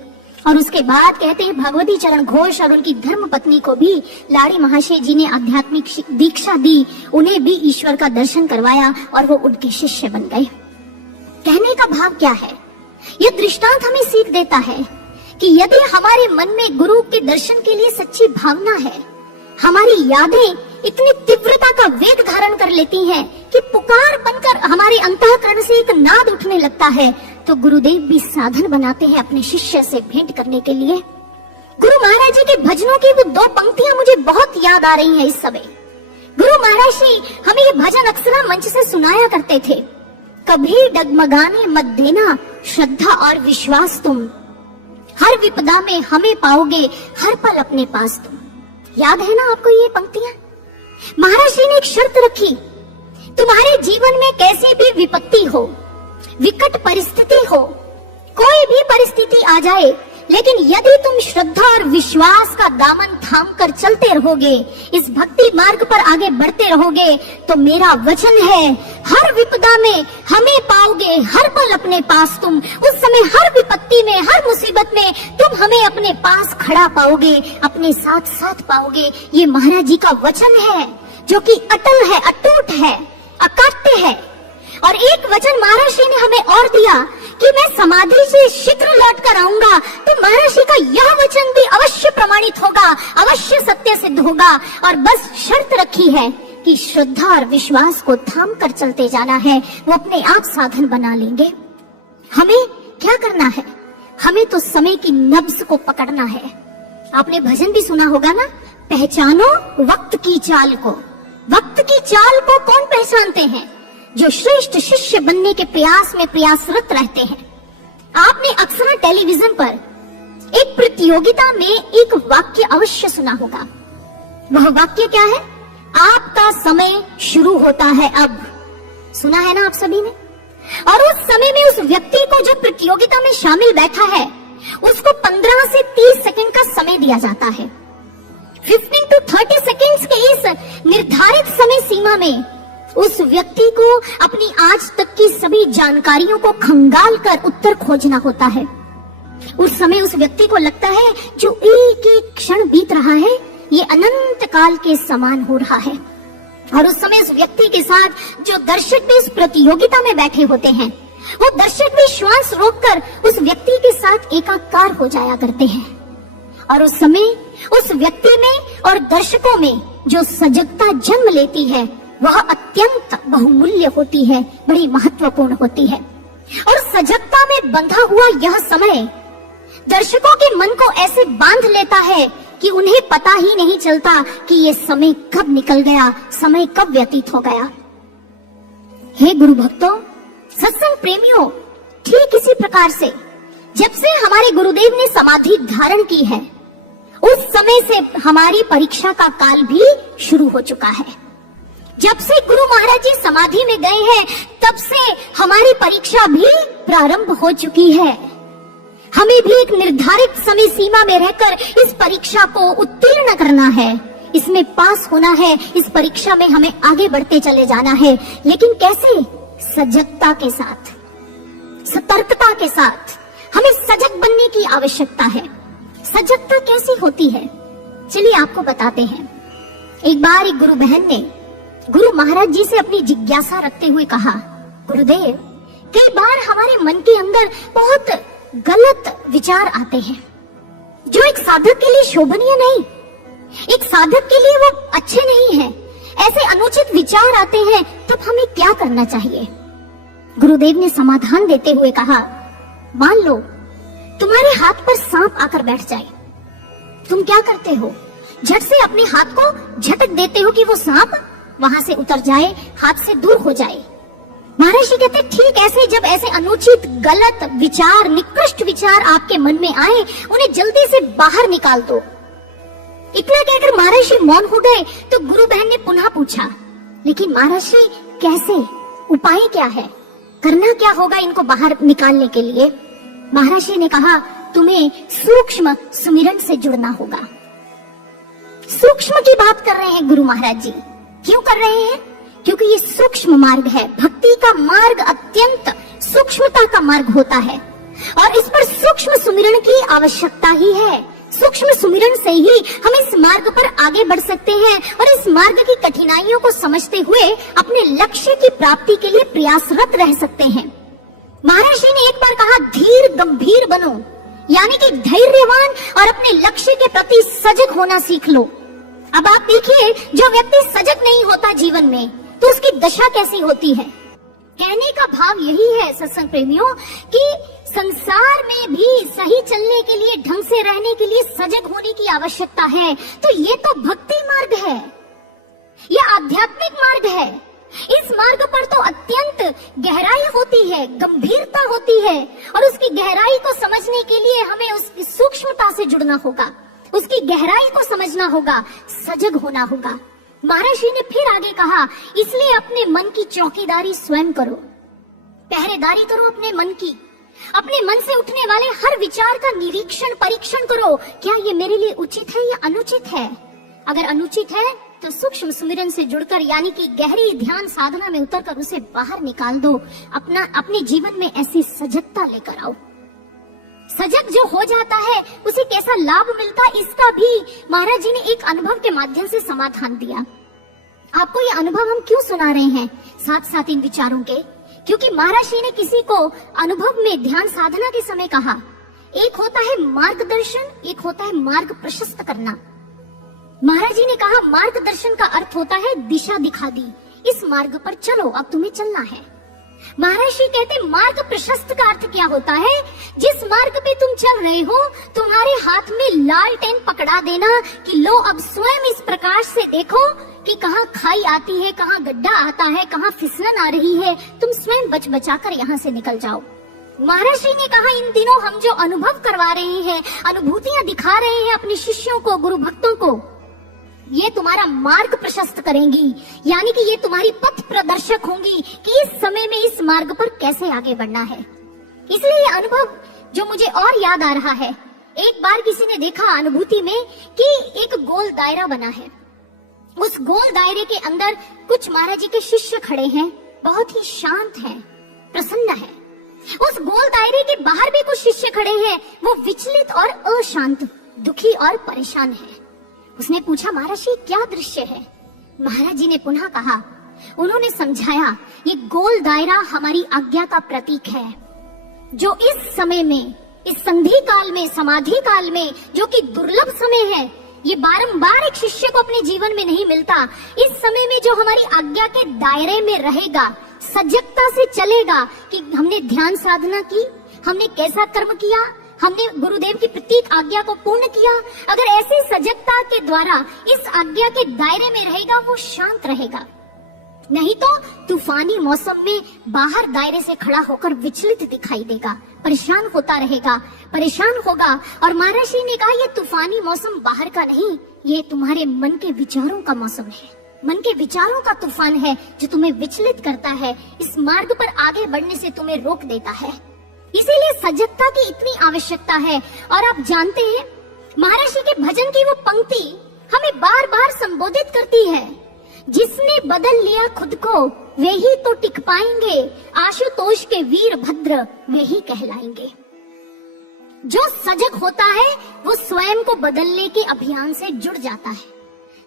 और उसके बाद कहते हैं, भगवती चरण घोष और उनकी धर्म पत्नी को भी लाड़ी महाशय जी ने आध्यात्मिक दीक्षा दी, उन्हें भी ईश्वर का दर्शन करवाया और वो उनके शिष्य बन गए। कहने का भाव क्या है? यह दृष्टांत हमें सीख देता है कि यदि हमारे मन में गुरु के दर्शन के लिए सच्ची भावना है, हमारी यादें इतनी तीव्रता का वेग धारण कर लेती हैं कि पुकार बनकर हमारे अंतःकरण से एक नाद उठने लगता है, तो गुरुदेव भी साधन बनाते हैं अपने शिष्य से भेंट करने के लिए। गुरु महाराज जी के भजनों की वो दो पंक्तियां मुझे बहुत याद आ रही हैं इस समय। गुरु महाराज जी हमें ये भजन अक्सर मंच से सुनाया करते थे, कभी डगमगाने मत देना श्रद्धा और विश्वास तुम, हर विपदा में हमें पाओगे हर पल अपने पास तुम। याद है ना आपको ये पंक्तियां? महाराज जी ने एक शर्त रखी, तुम्हारे जीवन में कैसी भी विपत्ति हो, विकट परिस्थिति हो, कोई भी परिस्थिति आ जाए, लेकिन यदि तुम श्रद्धा और विश्वास का दामन थाम कर चलते रहोगे, इस भक्ति मार्ग पर आगे बढ़ते रहोगे, तो मेरा वचन है, हर विपदा में हमें पाओगे हर पल अपने पास तुम। उस समय हर विपत्ति में, हर मुसीबत में तुम हमें अपने पास खड़ा पाओगे, अपने साथ साथ पाओगे। ये महाराज जी का वचन है जो कि अटल है, अटूट है, अकाट्य है। और एक वचन महाराज जी ने हमें और दिया कि मैं समाधि से शीघ्र लौट कर आऊंगा, तो महाराज जी का यह वचन भी अवश्य प्रमाणित होगा, अवश्य सत्य सिद्ध होगा। और बस शर्त रखी है कि श्रद्धा और विश्वास को थाम कर चलते जाना है, वो अपने आप साधन बना लेंगे। हमें क्या करना है? हमें तो समय की नब्ज को पकड़ना है। आपने भजन भी सुना होगा ना, पहचानो वक्त की चाल को। वक्त की चाल को कौन पहचानते हैं? जो श्रेष्ठ शिष्य बनने के प्रयास में प्रयासरत रहते हैं। आपने अक्सर टेलीविजन पर एक प्रतियोगिता में एक वाक्य अवश्य सुना होगा। वह वाक्य क्या है? आपका समय शुरू होता है अब। सुना है ना आप सभी ने? और उस समय में उस व्यक्ति को जो प्रतियोगिता में शामिल बैठा है, उसको 15 से 30 सेकंड का समय दिया जाता है। 15 to 30 सेकंड्स के इस निर्धारित समय सीमा में उस व्यक्ति को अपनी आज तक की सभी जानकारियों को खंगाल कर उत्तर खोजना होता है। उस समय उस व्यक्ति को लगता है जो एक एक क्षण बीत रहा है ये अनंत काल के समान हो रहा है। और उस समय उस व्यक्ति के साथ जो दर्शक भी इस प्रतियोगिता में बैठे होते हैं, वो दर्शक भी श्वास रोककर उस व्यक्ति के साथ एकाकार हो जाया करते हैं। और उस समय उस व्यक्ति में और दर्शकों में जो सजगता जन्म लेती है, वह अत्यंत बहुमूल्य होती है, बड़ी महत्वपूर्ण होती है। और सजगता में बंधा हुआ यह समय दर्शकों के मन को ऐसे बांध लेता है कि उन्हें पता ही नहीं चलता कि ये समय कब निकल गया, समय कब व्यतीत हो गया। हे गुरु भक्तों, सत्संग प्रेमियों, ठीक इसी प्रकार से जब से हमारे गुरुदेव ने समाधि धारण की है, उस समय से हमारी परीक्षा का काल भी शुरू हो चुका है। जब से गुरु महाराज जी समाधि में गए हैं, तब से हमारी परीक्षा भी प्रारंभ हो चुकी है। हमें भी एक निर्धारित समय सीमा में रहकर इस परीक्षा को उत्तीर्ण करना है, इसमें पास होना है। इस परीक्षा में हमें आगे बढ़ते चले जाना है, लेकिन कैसे? सजगता के साथ, सतर्कता के साथ, हमें सजग बनने की आवश्यकता है। सजगता कैसी होती है, चलिए आपको बताते हैं। एक बार एक गुरु बहन ने गुरु महाराज जी से अपनी जिज्ञासा रखते हुए कहा, गुरुदेव, कई बार हमारे मन के अंदर बहुत गलत विचार आते हैं जो एक साधक के लिए शोभनीय नहीं, एक साधक के लिए वो अच्छे नहीं है। ऐसे अनुचित विचार आते हैं, तब हमें क्या करना चाहिए? गुरुदेव ने समाधान देते हुए कहा, मान लो तुम्हारे हाथ पर सांप आकर बैठ जाए, तुम क्या करते हो? झट से अपने हाथ को झटक देते हो कि वो सांप वहां से उतर जाए, हाथ से दूर हो जाए। महाराज जी कहते, ठीक ऐसे जब ऐसे अनुचित, गलत विचार, निकृष्ट विचार आपके मन में आए, उन्हें जल्दी से बाहर निकाल दो। इतना कहकर महाराज जी मौन हो गए। तो गुरु बहन ने पुनः पूछा, लेकिन महाराज जी कैसे, उपाय क्या है, करना क्या होगा इनको बाहर निकालने के लिए? महाराज जी ने कहा, तुम्हें सूक्ष्म सुमिरन से जुड़ना होगा। सूक्ष्म की बात कर रहे हैं गुरु महाराज जी। क्यों कर रहे हैं? क्योंकि ये सूक्ष्म मार्ग है। भक्ति का मार्ग अत्यंत सूक्ष्मता का मार्ग होता है और इस पर सूक्ष्म सुमिरन की आवश्यकता ही है। सूक्ष्म सुमिरन से ही हम इस मार्ग पर आगे बढ़ सकते हैं और इस मार्ग की कठिनाइयों को समझते हुए अपने लक्ष्य की प्राप्ति के लिए प्रयासरत रह सकते हैं। महाराज जी ने एक बार कहा, धीर गंभीर बनो, यानी कि धैर्यवान और अपने लक्ष्य के प्रति सजग होना सीख लो। अब आप देखिए, जो व्यक्ति सजग नहीं होता जीवन में, तो उसकी दशा कैसी होती है। कहने का भाव यही है सत्संग प्रेमियों कि संसार में भी सही चलने के लिए, ढंग से रहने के लिए सजग होने की आवश्यकता है। तो ये तो भक्ति मार्ग है, ये आध्यात्मिक मार्ग है। इस मार्ग पर तो अत्यंत गहराई होती है, गंभीरता होती है और उसकी गहराई को समझने के लिए हमें उसकी सूक्ष्मता से जुड़ना होगा, उसकी गहराई को समझना होगा, सजग होना होगा। महाराज जी ने फिर आगे कहा, इसलिए अपने मन की चौकीदारी स्वयं करो, पहरेदारी करो अपने मन की। अपने मन से उठने वाले हर विचार का निरीक्षण, परीक्षण करो, क्या ये मेरे लिए उचित है या अनुचित है। अगर अनुचित है तो सूक्ष्म सुमिरन से जुड़कर, यानी कि गहरी ध्यान साधना में उतरकर उसे बाहर निकाल दो। अपने जीवन में ऐसी सजगता लेकर आओ। सजग जो हो जाता है उसे कैसा लाभ मिलता है, इसका भी महाराज जी ने एक अनुभव के माध्यम से समाधान दिया। आपको ये अनुभव हम क्यों सुना रहे हैं साथ साथ इन विचारों के? क्योंकि महाराज जी ने किसी को अनुभव में ध्यान साधना के समय कहा, एक होता है मार्गदर्शन, एक होता है मार्ग प्रशस्त करना। महाराज जी ने कहा, मार्गदर्शन का अर्थ होता है दिशा दिखा दी, इस मार्ग पर चलो, अब तुम्हें चलना है। महाराज जी कहते मार्ग प्रशस्त का अर्थ क्या होता है? जिस मार्ग पे तुम चल रहे हो, तुम्हारे हाथ में लालटेन पकड़ा देना कि लो अब स्वयं इस प्रकाश से देखो कि कहाँ खाई आती है, कहाँ गड्ढा आता है, कहाँ फिसलन आ रही है, तुम स्वयं बच बचाकर यहाँ से निकल जाओ। महाराज जी ने कहा, इन दिनों हम जो अनुभव करवा रहे हैं, अनुभूतियां दिखा रहे हैं अपने शिष्यों को, गुरु भक्तों को, ये तुम्हारा मार्ग प्रशस्त करेंगी, यानी कि ये तुम्हारी पथ प्रदर्शक होंगी कि इस समय में इस मार्ग पर कैसे आगे बढ़ना है। इसलिए ये अनुभव जो मुझे और याद आ रहा है, एक बार किसी ने देखा अनुभूति में कि एक गोल दायरा बना है। उस गोल दायरे के अंदर कुछ महाराज जी के शिष्य खड़े हैं, बहुत ही शांत हैं, प्रसन्न है। उस गोल दायरे के बाहर भी कुछ शिष्य खड़े हैं, वो विचलित और अशांत, दुखी और परेशान है। उसने पूछा, महाराज जी क्या दृश्य है? महाराज जी ने पुनः कहा, उन्होंने समझाया, ये गोल दायरा हमारी आज्ञा का प्रतीक है, जो इस समय में, इस संधि काल में, समाधि काल में, जो कि दुर्लभ समय है, ये बारंबार एक शिष्य को अपने जीवन में नहीं मिलता। इस समय में जो हमारी आज्ञा के दायरे में रहेगा, सजगता से चलेगा कि हमने ध्यान साधना की, हमने कैसा कर्म किया, हमने गुरुदेव की प्रत्येक आज्ञा को पूर्ण किया, अगर ऐसी सजगता के द्वारा इस आज्ञा के दायरे में रहेगा, वो शांत रहेगा। नहीं तो तूफानी मौसम में बाहर दायरे से खड़ा होकर विचलित दिखाई देगा, परेशान होता रहेगा, परेशान होगा। और महाराज जी ने कहा, ये तूफानी मौसम बाहर का नहीं, ये तुम्हारे मन के विचारों का मौसम है, मन के विचारों का तूफान है जो तुम्हें विचलित करता है, इस मार्ग पर आगे बढ़ने से तुम्हें रोक देता है। इसीलिए सजगता की इतनी आवश्यकता है। और आप जानते हैं, महाराज जी के भजन की वो पंक्ति हमें बार बार संबोधित करती है, जिसने बदल लिया खुद को वे ही तो टिक पाएंगे, आशुतोष के वीर भद्र वे ही कहलाएंगे। जो सजग होता है वो स्वयं को बदलने के अभियान से जुड़ जाता है।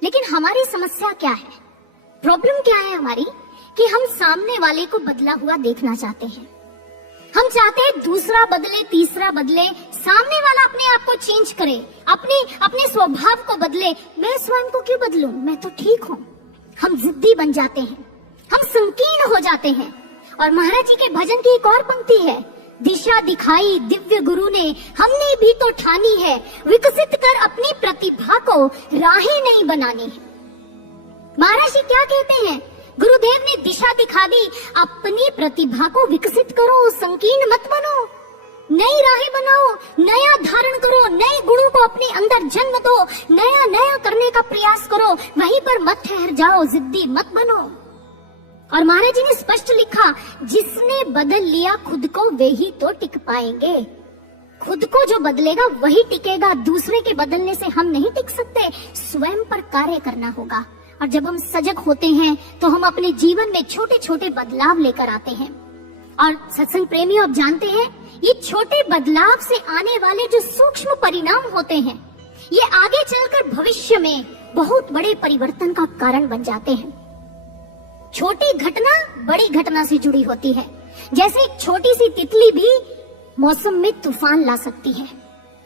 लेकिन हमारी समस्या क्या है, प्रॉब्लम क्या है हमारी, कि हम सामने वाले को बदला हुआ देखना चाहते हैं। हम चाहते हैं दूसरा बदले, तीसरा बदले, सामने वाला अपने आप को चेंज करे, अपने स्वभाव को बदले। मैं स्वयं को क्यों बदलूं, मैं तो ठीक हूँ। हम जिद्दी बन जाते हैं, हम संकीर्ण हो जाते हैं। और महाराज जी के भजन की एक और पंक्ति है, दिशा दिखाई दिव्य गुरु ने, हमने भी तो ठानी है, विकसित कर अपनी प्रतिभा को राहें नहीं बनानी है। महाराज जी क्या कहते हैं, गुरुदेव ने दिशा दिखा दी, अपनी प्रतिभा को विकसित करो, संकीर्ण मत बनो, नई राहें बनाओ, नया धारण करो, नए गुणों को अपने अंदर जन्म दो, नया नया करने का प्रयास करो, वहीं पर मत ठहर जाओ, जिद्दी मत बनो। और महाराज जी ने स्पष्ट लिखा, जिसने बदल लिया खुद को वे ही तो टिक पाएंगे। खुद को जो बदलेगा वही टिकेगा, दूसरे के बदलने से हम नहीं टिक सकते, स्वयं पर कार्य करना होगा। और जब हम सजग होते हैं तो हम अपने जीवन में छोटे छोटे बदलाव लेकर आते हैं। और सत्संग प्रेमियों, आप जानते हैं ये छोटे बदलाव से आने वाले जो सूक्ष्म परिणाम होते हैं, ये आगे चलकर भविष्य में बहुत बड़े परिवर्तन का कारण बन जाते हैं। छोटी घटना बड़ी घटना से जुड़ी होती है। जैसे एक छोटी सी तितली भी मौसम में तूफान ला सकती है।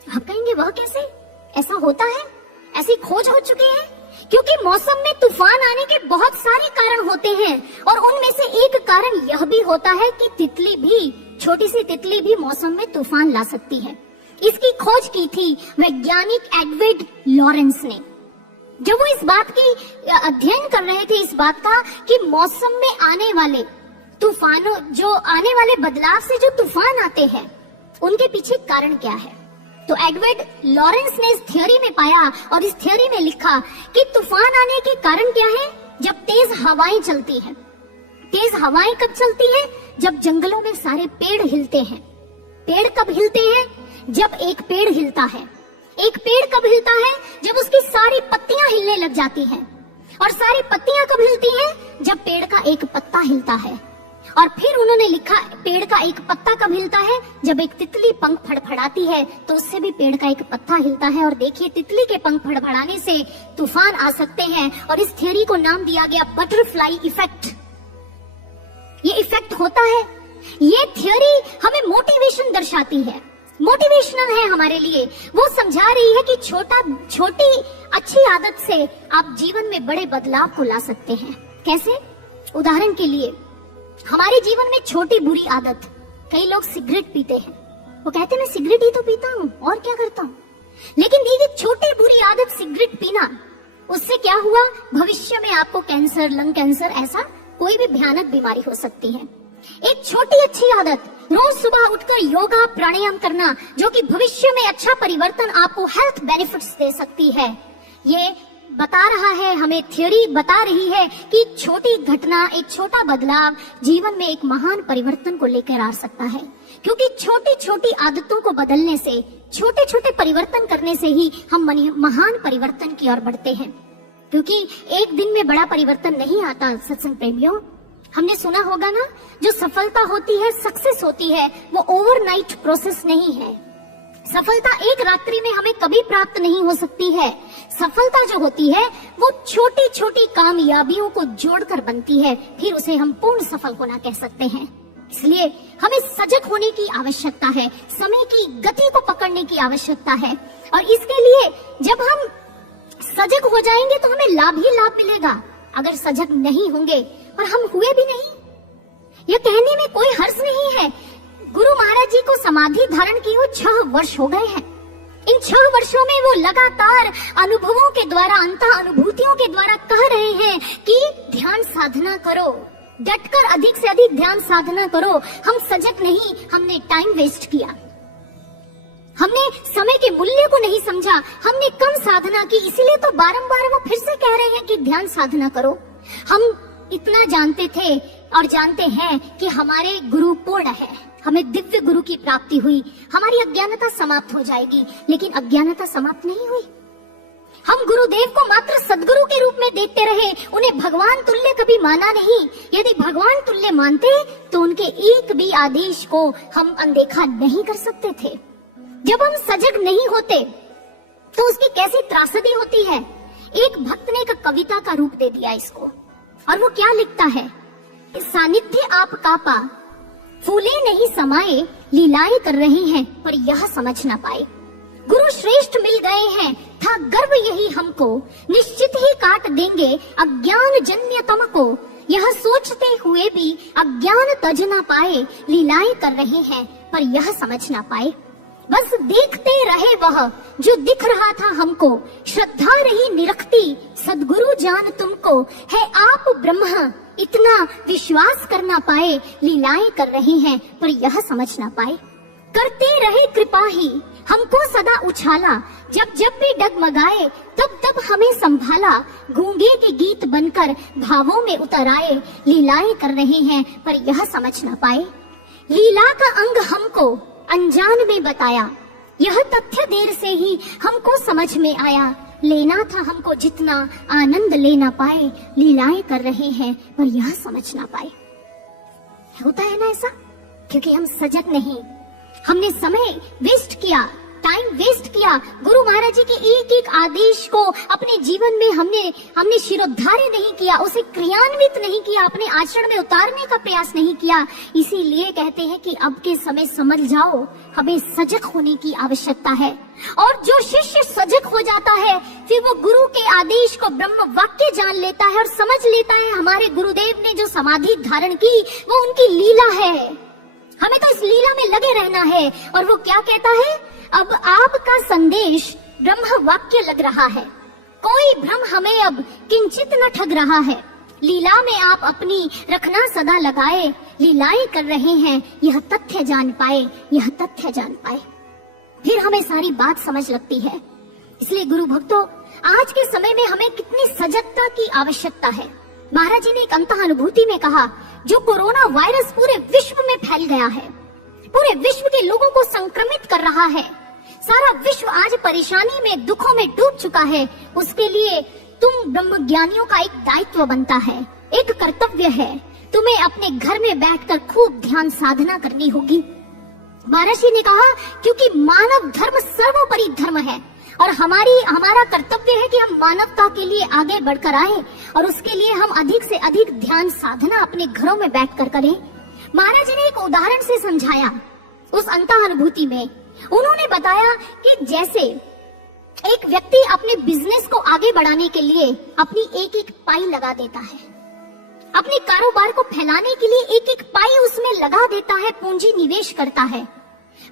आप कहेंगे वह कैसे, ऐसा होता है? ऐसी खोज हो चुकी है, क्योंकि मौसम में तूफान आने के बहुत सारे कारण होते हैं और उनमें से एक कारण यह भी होता है कि तितली भी, छोटी सी तितली भी मौसम में तूफान ला सकती है। इसकी खोज की थी वैज्ञानिक एडवर्ड लॉरेंस ने। जब वो इस बात की अध्ययन कर रहे थे, इस बात का कि मौसम में आने वाले तूफानों, जो आने वाले बदलाव से जो तूफान आते हैं, उनके पीछे कारण क्या है, तो एडवर्ड लॉरेंस ने इस थ्योरी में पाया और इस थ्योरी में लिखा कि तूफान आने के कारण क्या है, जब तेज हवाएं चलती हैं। तेज हवाएं कब चलती हैं, जब जंगलों में सारे पेड़ हिलते हैं। पेड़ कब हिलते हैं, जब एक पेड़ हिलता है। एक पेड़ कब हिलता है, जब उसकी सारी पत्तियां हिलने लग जाती हैं। और सारी पत्तियां कब हिलती हैं, जब पेड़ का एक पत्ता हिलता है। और फिर उन्होंने लिखा, पेड़ का एक पत्ता कब हिलता है, जब एक तितली पंख फड़फड़ाती है तो उससे भी पेड़ का एक पत्ता हिलता है। और देखिए, तितली के पंख फड़फड़ाने से तूफान आ सकते हैं। और इस थ्योरी को नाम दिया गया बटरफ्लाई इफेक्ट। ये इफेक्ट होता है। ये थ्योरी हमें मोटिवेशन दर्शाती है, मोटिवेशनल है हमारे लिए। वो समझा रही है कि छोटी अच्छी आदत से आप जीवन में बड़े बदलाव को ला सकते हैं। कैसे? उदाहरण के लिए, हमारे जीवन में छोटी बुरी आदत, कई लोग सिगरेट पीते हैं, वो कहते हैं मैं सिगरेट ही तो पीता हूँ और क्या करता हूँ। लेकिन देखिए, छोटी बुरी आदत सिगरेट पीना, उससे क्या हुआ, भविष्य में आपको कैंसर, लंग कैंसर, ऐसा कोई भी भयानक बीमारी हो सकती है। एक छोटी अच्छी आदत, रोज सुबह उठकर योगा प्राणायाम करना, जो कि भविष्य में अच्छा परिवर्तन, आपको हेल्थ बेनिफिट्स दे सकती है। ये बता रहा है, हमें थ्योरी बता रही है कि छोटी घटना, एक छोटा बदलाव जीवन में एक महान परिवर्तन को लेकर आ सकता है। क्योंकि छोटी छोटी आदतों को बदलने से, छोटे छोटे परिवर्तन करने से ही हम महान परिवर्तन की ओर बढ़ते हैं। क्योंकि एक दिन में बड़ा परिवर्तन नहीं आता। सत्संग प्रेमियों, हमने सुना होगा ना, जो सफलता होती है, सक्सेस होती है, वो ओवरनाइट प्रोसेस नहीं है। सफलता एक रात्रि में हमें कभी प्राप्त नहीं हो सकती है। सफलता जो होती है वो छोटी छोटी कामयाबियों को जोड़कर बनती है, फिर उसे हम पूर्ण सफल होना कह सकते हैं। इसलिए हमें सजग होने की आवश्यकता है, समय की गति को पकड़ने की आवश्यकता है। और इसके लिए जब हम सजग हो जाएंगे तो हमें लाभ ही लाभ मिलेगा। अगर सजग नहीं होंगे, और हम हुए भी नहीं, यह कहने में कोई हर्ष नहीं है। गुरु महाराज जी को समाधि धारण किए हुए 6 वर्ष हो गए हैं। इन 6 वर्षों में वो लगातार अनुभवों के द्वारा, अंतः अनुभूतियों के द्वारा कह रहे हैं कि ध्यान साधना करो, डटकर अधिक से अधिक ध्यान साधना करो। हम सजग नहीं, हमने टाइम वेस्ट किया, हमने समय के मूल्य को नहीं समझा, हमने कम साधना की, इसीलिए तो बारंबार वो फिर से कह रहे हैं कि ध्यान साधना करो। हम इतना जानते थे और जानते हैं कि हमारे गुरु पूर्ण है, हमें दिव्य गुरु की प्राप्ति हुई, हमारी अज्ञानता समाप्त हो जाएगी। लेकिन अज्ञानता समाप्त नहीं हुई। हम गुरुदेव को मात्र सदगुरु के रूप में देखते रहे, उन्हें भगवान तुल्य कभी माना नहीं। यदि भगवान तुल्य मानते तो उनके एक भी आदेश को हम अनदेखा नहीं कर सकते थे। जब हम सजग नहीं होते तो उसकी कैसी त्रासदी होती है। एक भक्त ने एक कविता का रूप दे दिया इसको, और वो क्या लिखता है, सानिध्य आप कापा, फूले नहीं समाये, लीलाएं कर रही हैं पर यह समझ ना पाए। गुरु श्रेष्ठ मिल गए हैं, था गर्व यही हमको, निश्चित ही काट देंगे अज्ञान जन्य तम को। यह सोचते हुए भी अज्ञान तज ना पाए, लीलाएं कर रहे हैं पर यह समझ ना पाए। बस देखते रहे वह जो दिख रहा था हमको, श्रद्धा रही निरखती, सद्गुरु जान तुमको, है आप ब्रह्मा इतना विश्वास कर ना पाए, लीलाएं कर रही हैं पर यह समझ ना पाए। करते रहे कृपा ही हमको सदा उछाला, जब जब भी डगमगाए तब तब हमें संभाला। गूंगे के गीत बनकर भावों में उतर आए, लीलाएं कर रहे हैं पर यह समझ ना पाए। लीला का अंग हमको अनजान में बताया, यह तथ्य देर से ही हमको समझ में आया। लेना था हमको जितना आनंद ले ना पाए, लीलाएं कर रहे हैं पर यह समझ ना पाए। होता है ना ऐसा, क्योंकि हम सजग नहीं, हमने समय वेस्ट किया, टाइम वेस्ट किया। गुरु महाराज जी के एक एक आदेश को अपने जीवन में हमने शिरोधार्य नहीं किया, उसे क्रियान्वित नहीं किया, अपने आचरण में उतारने का प्रयास नहीं किया। इसीलिए कहते हैं कि अब के समय समझ जाओ, हमें सजग होने की आवश्यकता है। और जो शिष्य सजग हो जाता है फिर वो गुरु के आदेश को ब्रह्म वाक्य जान लेता है और समझ लेता है हमारे गुरुदेव ने जो समाधि धारण की वो उनकी लीला है, हमें तो इस लीला में लगे रहना है। और वो क्या कहता है, अब आपका संदेश ब्रह्म वाक्य लग रहा है, कोई भ्रम हमें अब किंचित न ठग रहा है। लीला में आप अपनी रखना सदा लगाए, लीलाएं कर रहे हैं यह तथ्य जान पाए, यह तथ्य जान पाए। फिर हमें सारी बात समझ लगती है। इसलिए गुरु भक्तों, आज के समय में हमें कितनी सजगता की आवश्यकता है। महाराज जी ने एक अंतः अनुभूति में कहा, जो कोरोना वायरस पूरे विश्व में फैल गया है, पूरे विश्व के लोगों को संक्रमित कर रहा है, सारा विश्व आज परेशानी में दुखों में डूब चुका है, उसके लिए तुम ब्रह्म ज्ञानियों का एक दायित्व बनता है, एक कर्तव्य है। तुम्हें अपने घर में बैठकर खूब ध्यान साधना करनी होगी। महर्षि ने कहा, क्योंकि मानव धर्म सर्वोपरि धर्म है और हमारा कर्तव्य है कि हम मानवता के लिए आगे बढ़कर आए और उसके लिए हम अधिक से अधिक ध्यान साधना अपने घरों में बैठकर करें। महाराज जी ने एक उदाहरण से समझाया उस अंतः अनुभूति में। उन्होंने बताया कि जैसे एक व्यक्ति अपने बिजनेस को आगे बढ़ाने के लिए अपनी एक एक पाई लगा देता है, अपने कारोबार को फैलाने के लिए एक एक पाई उसमें लगा देता है, पूंजी निवेश करता है।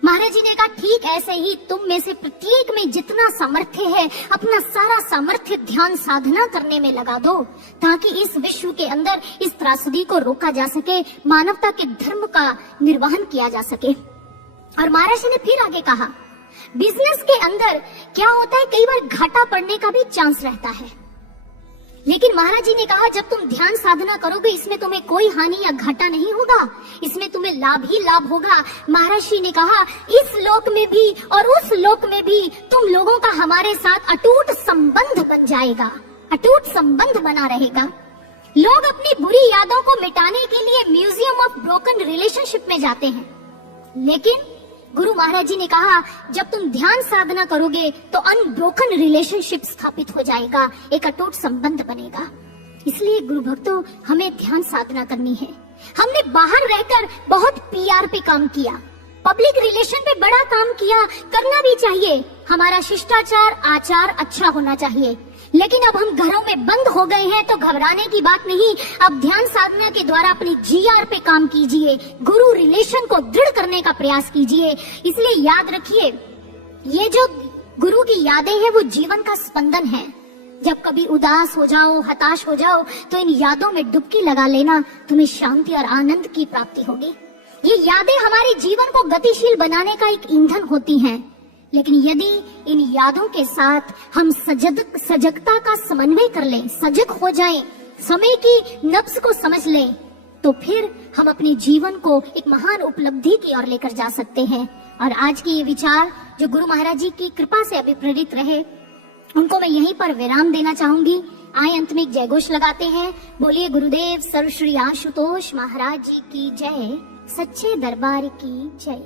महाराज जी ने कहा, ठीक ऐसे ही तुम में से प्रत्येक में जितना सामर्थ्य है अपना सारा सामर्थ्य ध्यान साधना करने में लगा दो, ताकि इस विश्व के अंदर इस त्रासदी को रोका जा सके, मानवता के धर्म का निर्वहन किया जा सके। और महाराज जी ने फिर आगे कहा, बिजनेस के अंदर क्या होता है, कई बार घाटा पड़ने का भी चांस रहता है, लेकिन महाराज जी ने कहा जब तुम ध्यान साधना करोगे इसमें तुम्हें कोई हानि या घाटा नहीं होगा, इसमें तुम्हें लाभ ही लाभ होगा। महाराज जी ने कहा, इस लोक में भी और उस लोक में भी तुम लोगों का हमारे साथ अटूट संबंध बन जाएगा, अटूट संबंध बना रहेगा। लोग अपनी बुरी यादों को मिटाने के लिए म्यूजियम ऑफ ब्रोकन रिलेशनशिप में जाते हैं, लेकिन गुरु महाराज जी ने कहा जब तुम ध्यान साधना करोगे तो अनब्रोकन रिलेशनशिप स्थापित हो जाएगा, एक अटूट संबंध बनेगा। इसलिए गुरु भक्तों, हमें ध्यान साधना करनी है। हमने बाहर रहकर बहुत पीआर पे काम किया, पब्लिक रिलेशन पे बड़ा काम किया, करना भी चाहिए, हमारा शिष्टाचार आचार अच्छा होना चाहिए, लेकिन अब हम घरों में बंद हो गए हैं तो घबराने की बात नहीं। अब ध्यान साधना के द्वारा अपनी जीआर पे काम कीजिए, गुरु रिलेशन को दृढ़ करने का प्रयास कीजिए। इसलिए याद रखिए, ये जो गुरु की यादें हैं वो जीवन का स्पंदन है। जब कभी उदास हो जाओ, हताश हो जाओ, तो इन यादों में डुबकी लगा लेना, तुम्हें शांति और आनंद की प्राप्ति होगी। ये यादें हमारे जीवन को गतिशील बनाने का एक ईंधन होती हैं, लेकिन यदि इन यादों के साथ हम सजगता का समन्वय कर लें, सजग हो जाएं, समय की नब्ज को समझ लें, तो फिर हम अपने जीवन को एक महान उपलब्धि की ओर लेकर जा सकते हैं। और आज के ये विचार जो गुरु महाराज जी की कृपा से अभिप्रेरित रहे, उनको मैं यहीं पर विराम देना चाहूंगी। आए अंत में एक जयघोष लगाते हैं। बोलिए गुरुदेव सर्व श्री आशुतोष महाराज जी की जय, सच्चे दरबार की जय।